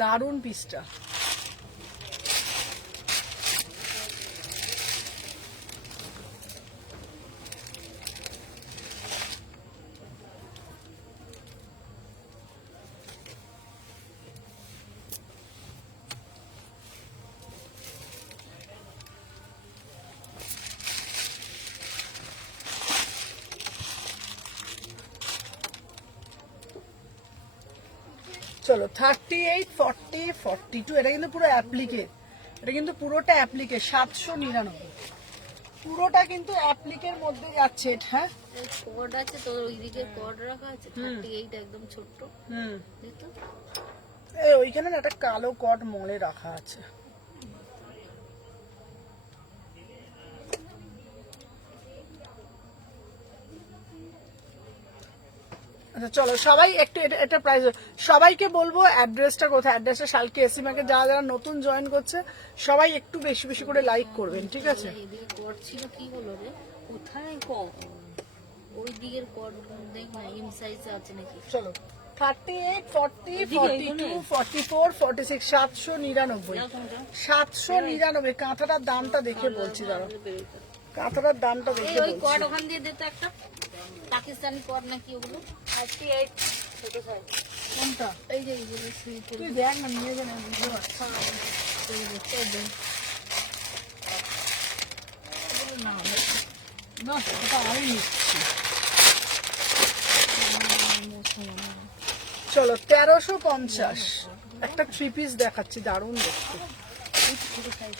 দারুণ পিসটা। চলো 38, 40, 42, এটা কিন্তু পুরো অ্যাপ্লিকে, এটা কিন্তু পুরোটা অ্যাপ্লিকে 799, পুরোটা কিন্তু অ্যাপ্লিকের মধ্যে যাচ্ছে এটা। হ্যাঁ কোড আছে তোর ওইদিকে কোড রাখা আছে 38 একদম ছোট্ট। দেখো এই ওইখানে না একটা কালো কট মলে রাখা আছে। আচ্ছা চলো সবাই একটু এটা প্রাইস, সবাইকে বলবো অ্যাড্রেসটা কোথায়, অ্যাড্রেসটা শালকে এসিমাকে যারা যারা নতুন জয়েন করছে সবাই একটু বেশি বেশি করে লাইক করবেন, ঠিক আছে। এদিকে কোড ছিল কি বলো রে, কোথায় কম ওই দিকের কোড দেখ না এম সাইজ আছে নাকি। চলো 38, 40, 42, 44, 46, 799, 799। কাঁথাটার দামটা দেখে বলছি, দাঁড়াও কাঁথাটার দামটা দেখে ওই বলছি। কোড ওখান দিয়ে দে তো একটা পাকিস্তানি কোড নাকি ওগুলো 38 ছোট সাইজ। কোনটা? এই যে এইগুলো সুইট তুই দেখ না, নিয়ে যা না, বুঝতে পারছি না। না এটা আমি নিচ্ছি। চলো 1350, একটা 3 পিস দেখাচ্ছি, দারুণ দেখতে। ছোট সাইজ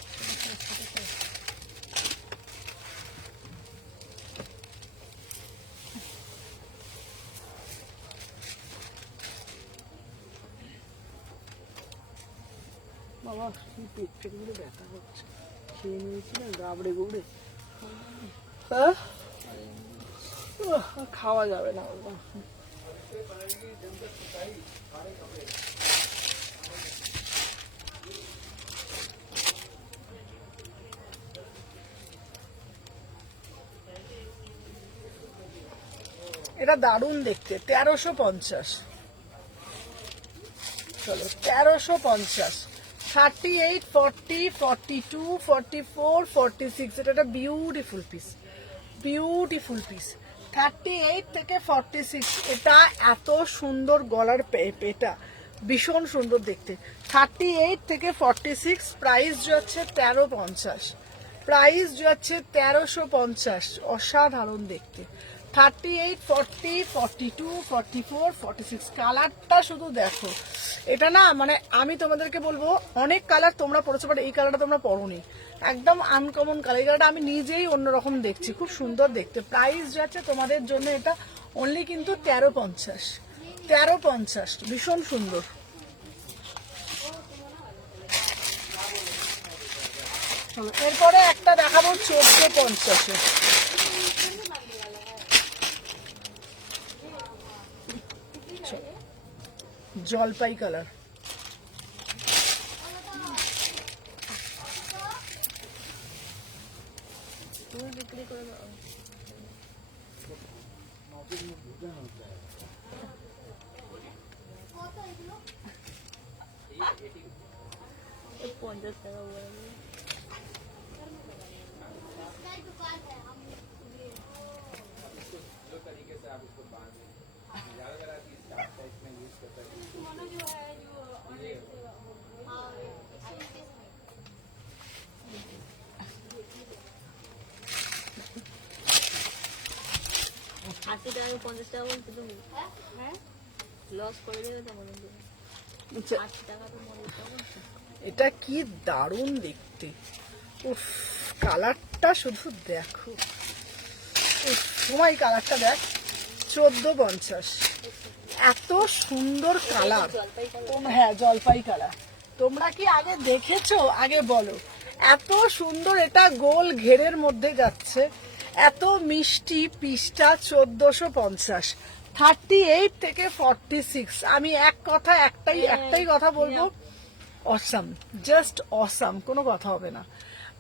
বাবা কি পেট ফেটগুলো ব্যথা হচ্ছে, খেয়ে নিয়েছি না গাবড়ে গুবড়ে। হ্যাঁ খাওয়া যাবে না বাবা। এটা দারুণ দেখতে, 1350। চলো 1350, 38, 40, 42, 44, 46। এটা একটা বিউটিফুল পিস, বিউটিফুল পিস। 38 থেকে 46, এটা এত সুন্দর গলার পেটা, ভীষণ সুন্দর দেখতে। 38 থেকে 46, প্রাইস যাচ্ছে 1350, প্রাইস যাচ্ছে 1350। অসাধারণ দেখতে। 38, 40, 42, 44, 46 কালারটা শুধু দেখো। এটা না মানে আমি তোমাদেরকে বলবো অনেক কালার তোমরা পড়েছো, বাট এই কালারটা তোমরা পড়োনি, একদম আনকমন কালার। এই কালারটা আমি নিজেই অন্যরকম দেখছি, খুব সুন্দর দেখতে। প্রাইস যাচ্ছে তোমাদের জন্য এটা অনলি কিন্তু 1350, 1350, ভীষণ সুন্দর। এরপরে একটা দেখাবো 1450-এ। জলপাই কালার, তুমি বিক্রি করে দাও। 50 টাকা বলে। আশি টাকা 50 টাকা বলছো তুমি, হ্যাঁ লস করে দেবে তো মনে হয়। 80 টাকা তো মনে হচ্ছে। এটা কি দারুণ দেখতে, উফ কালারটা শুধু দেখো, তোমার এই কালারটা দেখ। 1450, এত সুন্দর কালার। হ্যাঁ জলপাই কালার, তোমরা কি আগে দেখেছো? আগে বলো। এত সুন্দর, এটা গোল ঘেরের মধ্যে যাচ্ছে, এত মিষ্টি পিসটা 1450। 38 থেকে 46, আমি একটাই কথা বলবো, অসাম, জাস্ট অসাম, কোনো কথা হবে না।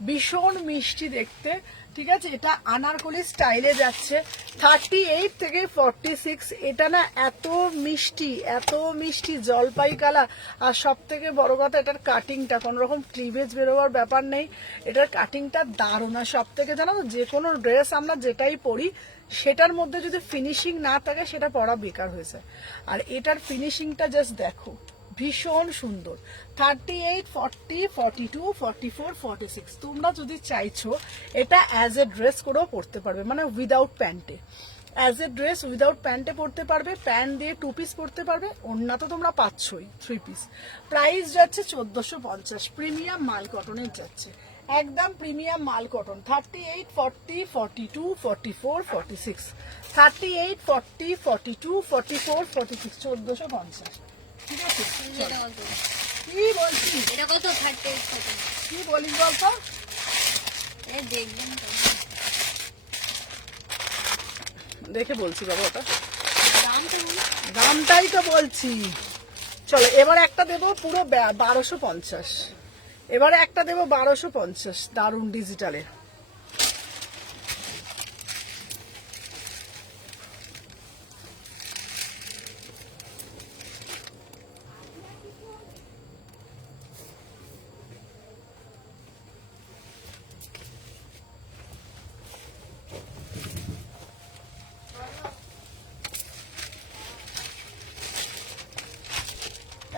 ভীষণ মিষ্টি দেখতে, ঠিক আছে। এটা আনারকলি স্টাইলে যাচ্ছে। 38 থেকে 46, এটা না এত মিষ্টি জলপাই কালার। আর সব থেকে বড় কথা, এটার কাটিংটা কোনো রকম ক্লিভেজ বেরোবার ব্যাপার নেই, এটার কাটিংটা দারুণ। আর সব থেকে জানো তো, যে কোনো ড্রেস আমরা যেটাই পরি সেটার মধ্যে যদি ফিনিশিং না থাকে সেটা পরা বেকার হয়ে যায়। আর এটার ফিনিশিংটা জাস্ট দেখো, ভীষণ সুন্দর। 38, 40, 42, 44, 46, তোমরা যদি চাইছো এটা অ্যাজ এ ড্রেস করেও পরতে পারবে, মানে উইদাউট প্যান্টে। অ্যাজ এ ড্রেস উইদাউট প্যান্টে পরতে পারবে, প্যান্ট দিয়ে 2 পিস পরতে পারবে, ওড়না তো তোমরা পাচ্ছই 3 পিস। প্রাইস যাচ্ছে 1450, প্রিমিয়াম মাল কটনের যাচ্ছে, একদম প্রিমিয়াম মাল কটন। 38, 40, 42, 44, 46, 38, 40, 42, 44, 46, 1450। ঠিক আছে, কি বলছি, এটা কত? 38 টাকা। কি বলিস বলতো? এই দেখবেন তো, দেখে বলছি বাবা, ওটা দামটা বলো। দামটাই তো বলছি। চলো এবার একটা দেবো পুরো 1250, এবারে একটা দেবো 1250, দারুন ডিজিটালে।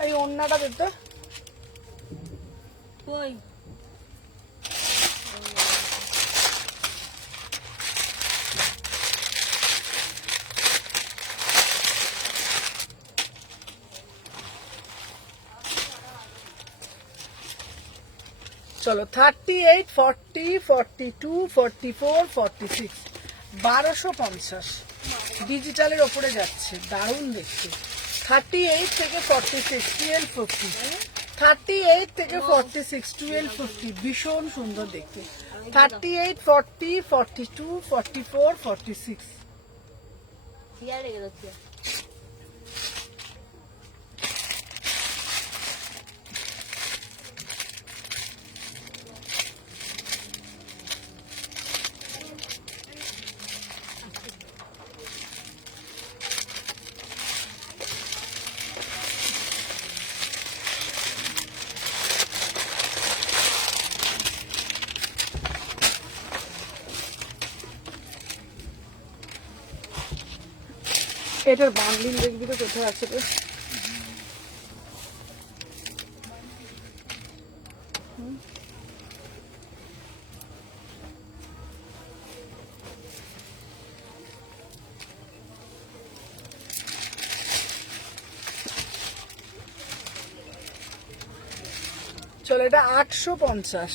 এই ওড়নাটা দেখতে, কই চলো 38, 40, 42, 44, 46, 1250 ডিজিটালের ওপরে যাচ্ছে, দারুণ দেখতে। 38 থেকে 46, 1250, 38 থেকে 46 1250 ভীষণ সুন্দর দেখতে 38 40 42 44 46 চেয়ার রেখে দাও চেয়ার এটার বান্ডিল দেখবি তো কোথায় আছে রে চলো এটা 850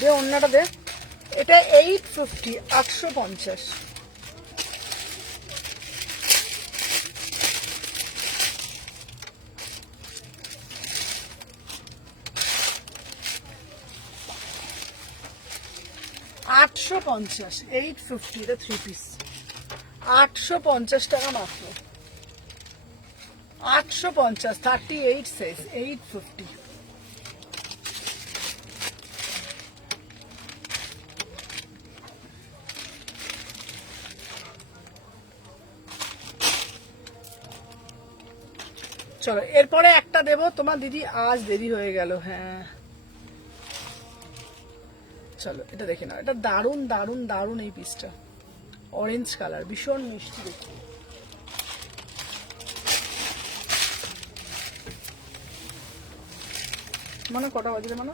দে অন্যটা দে এটা 850 850 850 850 এটা 3 পিস 850 টাকা মাত্র 850 38 সাইজ 850 চলো এরপরে একটা দেবো তোমার দিদি আজ দেরি হয়ে গেল হ্যাঁ চলো এটা দেখে নাও এটা দারুণ দারুণ দারুণ এই পিসটা অরেঞ্জ কালার ভীষণ মিষ্টি দেখতে মানে কটা বাজলে মানে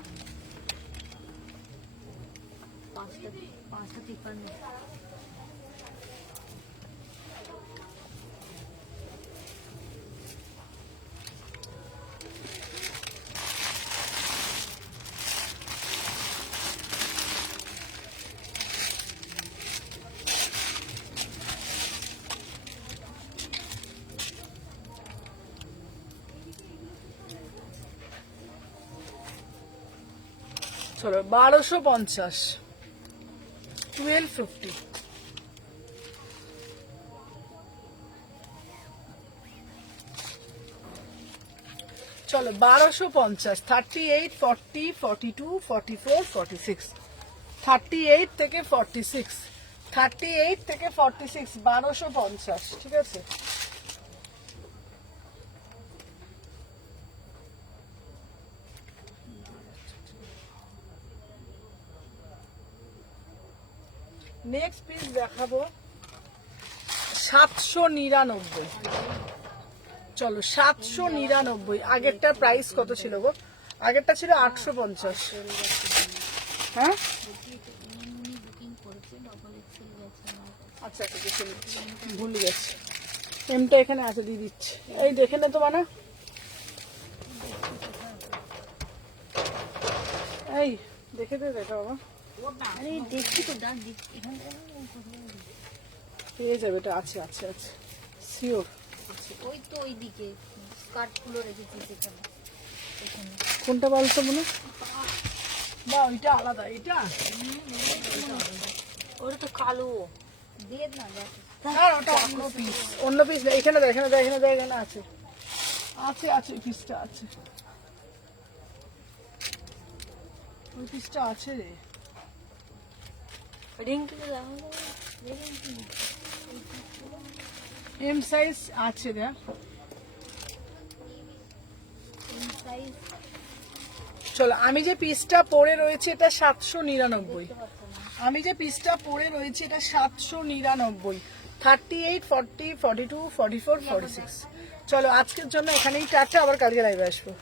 5:53 চলো 1250 1250 চলো 1250 38 40 42 44 46 38 থেকে 46 38 থেকে 46 1250 ঠিক আছে নেক্সট পিস দেখাবো 799 চলো 799 আগেরটার প্রাইস কত ছিল গো আগেরটা ছিল 850 হ্যাঁ আচ্ছা আচ্ছা দেখে নিচ্ছি ভুলে গেছি এমটা এখানে আছে দিয়ে দিচ্ছি এই দেখে নে তো মানে এই দেখে দে এটা বাবা আরে দেখছি তো দাঁত এখান পেয়ে যাবে এটা আছে আছে আছে শিওর ওই তো ওইদিকে স্কার্ট গুলো রেখেছি সেখানে এখানে কোনটা বলছো মনে বা ওইটা আলাদা এটা ওটা তো কালো দিয়ে না দেখ আর ওটা অন্য পিস এখানে দেখ এখানে দেখ এখানে দেখ এখানে আছে আছে আছে ওই পিসটা আছে ওই পিসটা আছে রে রিংটা লাগাবো এম সাইজ আছে রে সাইজ চলো আমি যে পিসটা পরে রয়েছে এটা 799 আমি যে পিসটা পরে রয়েছে এটা 799 38 40 42 44 46 চলো আজকের জন্য এখানেই টাটা আবার কালকে লাইভে আসবো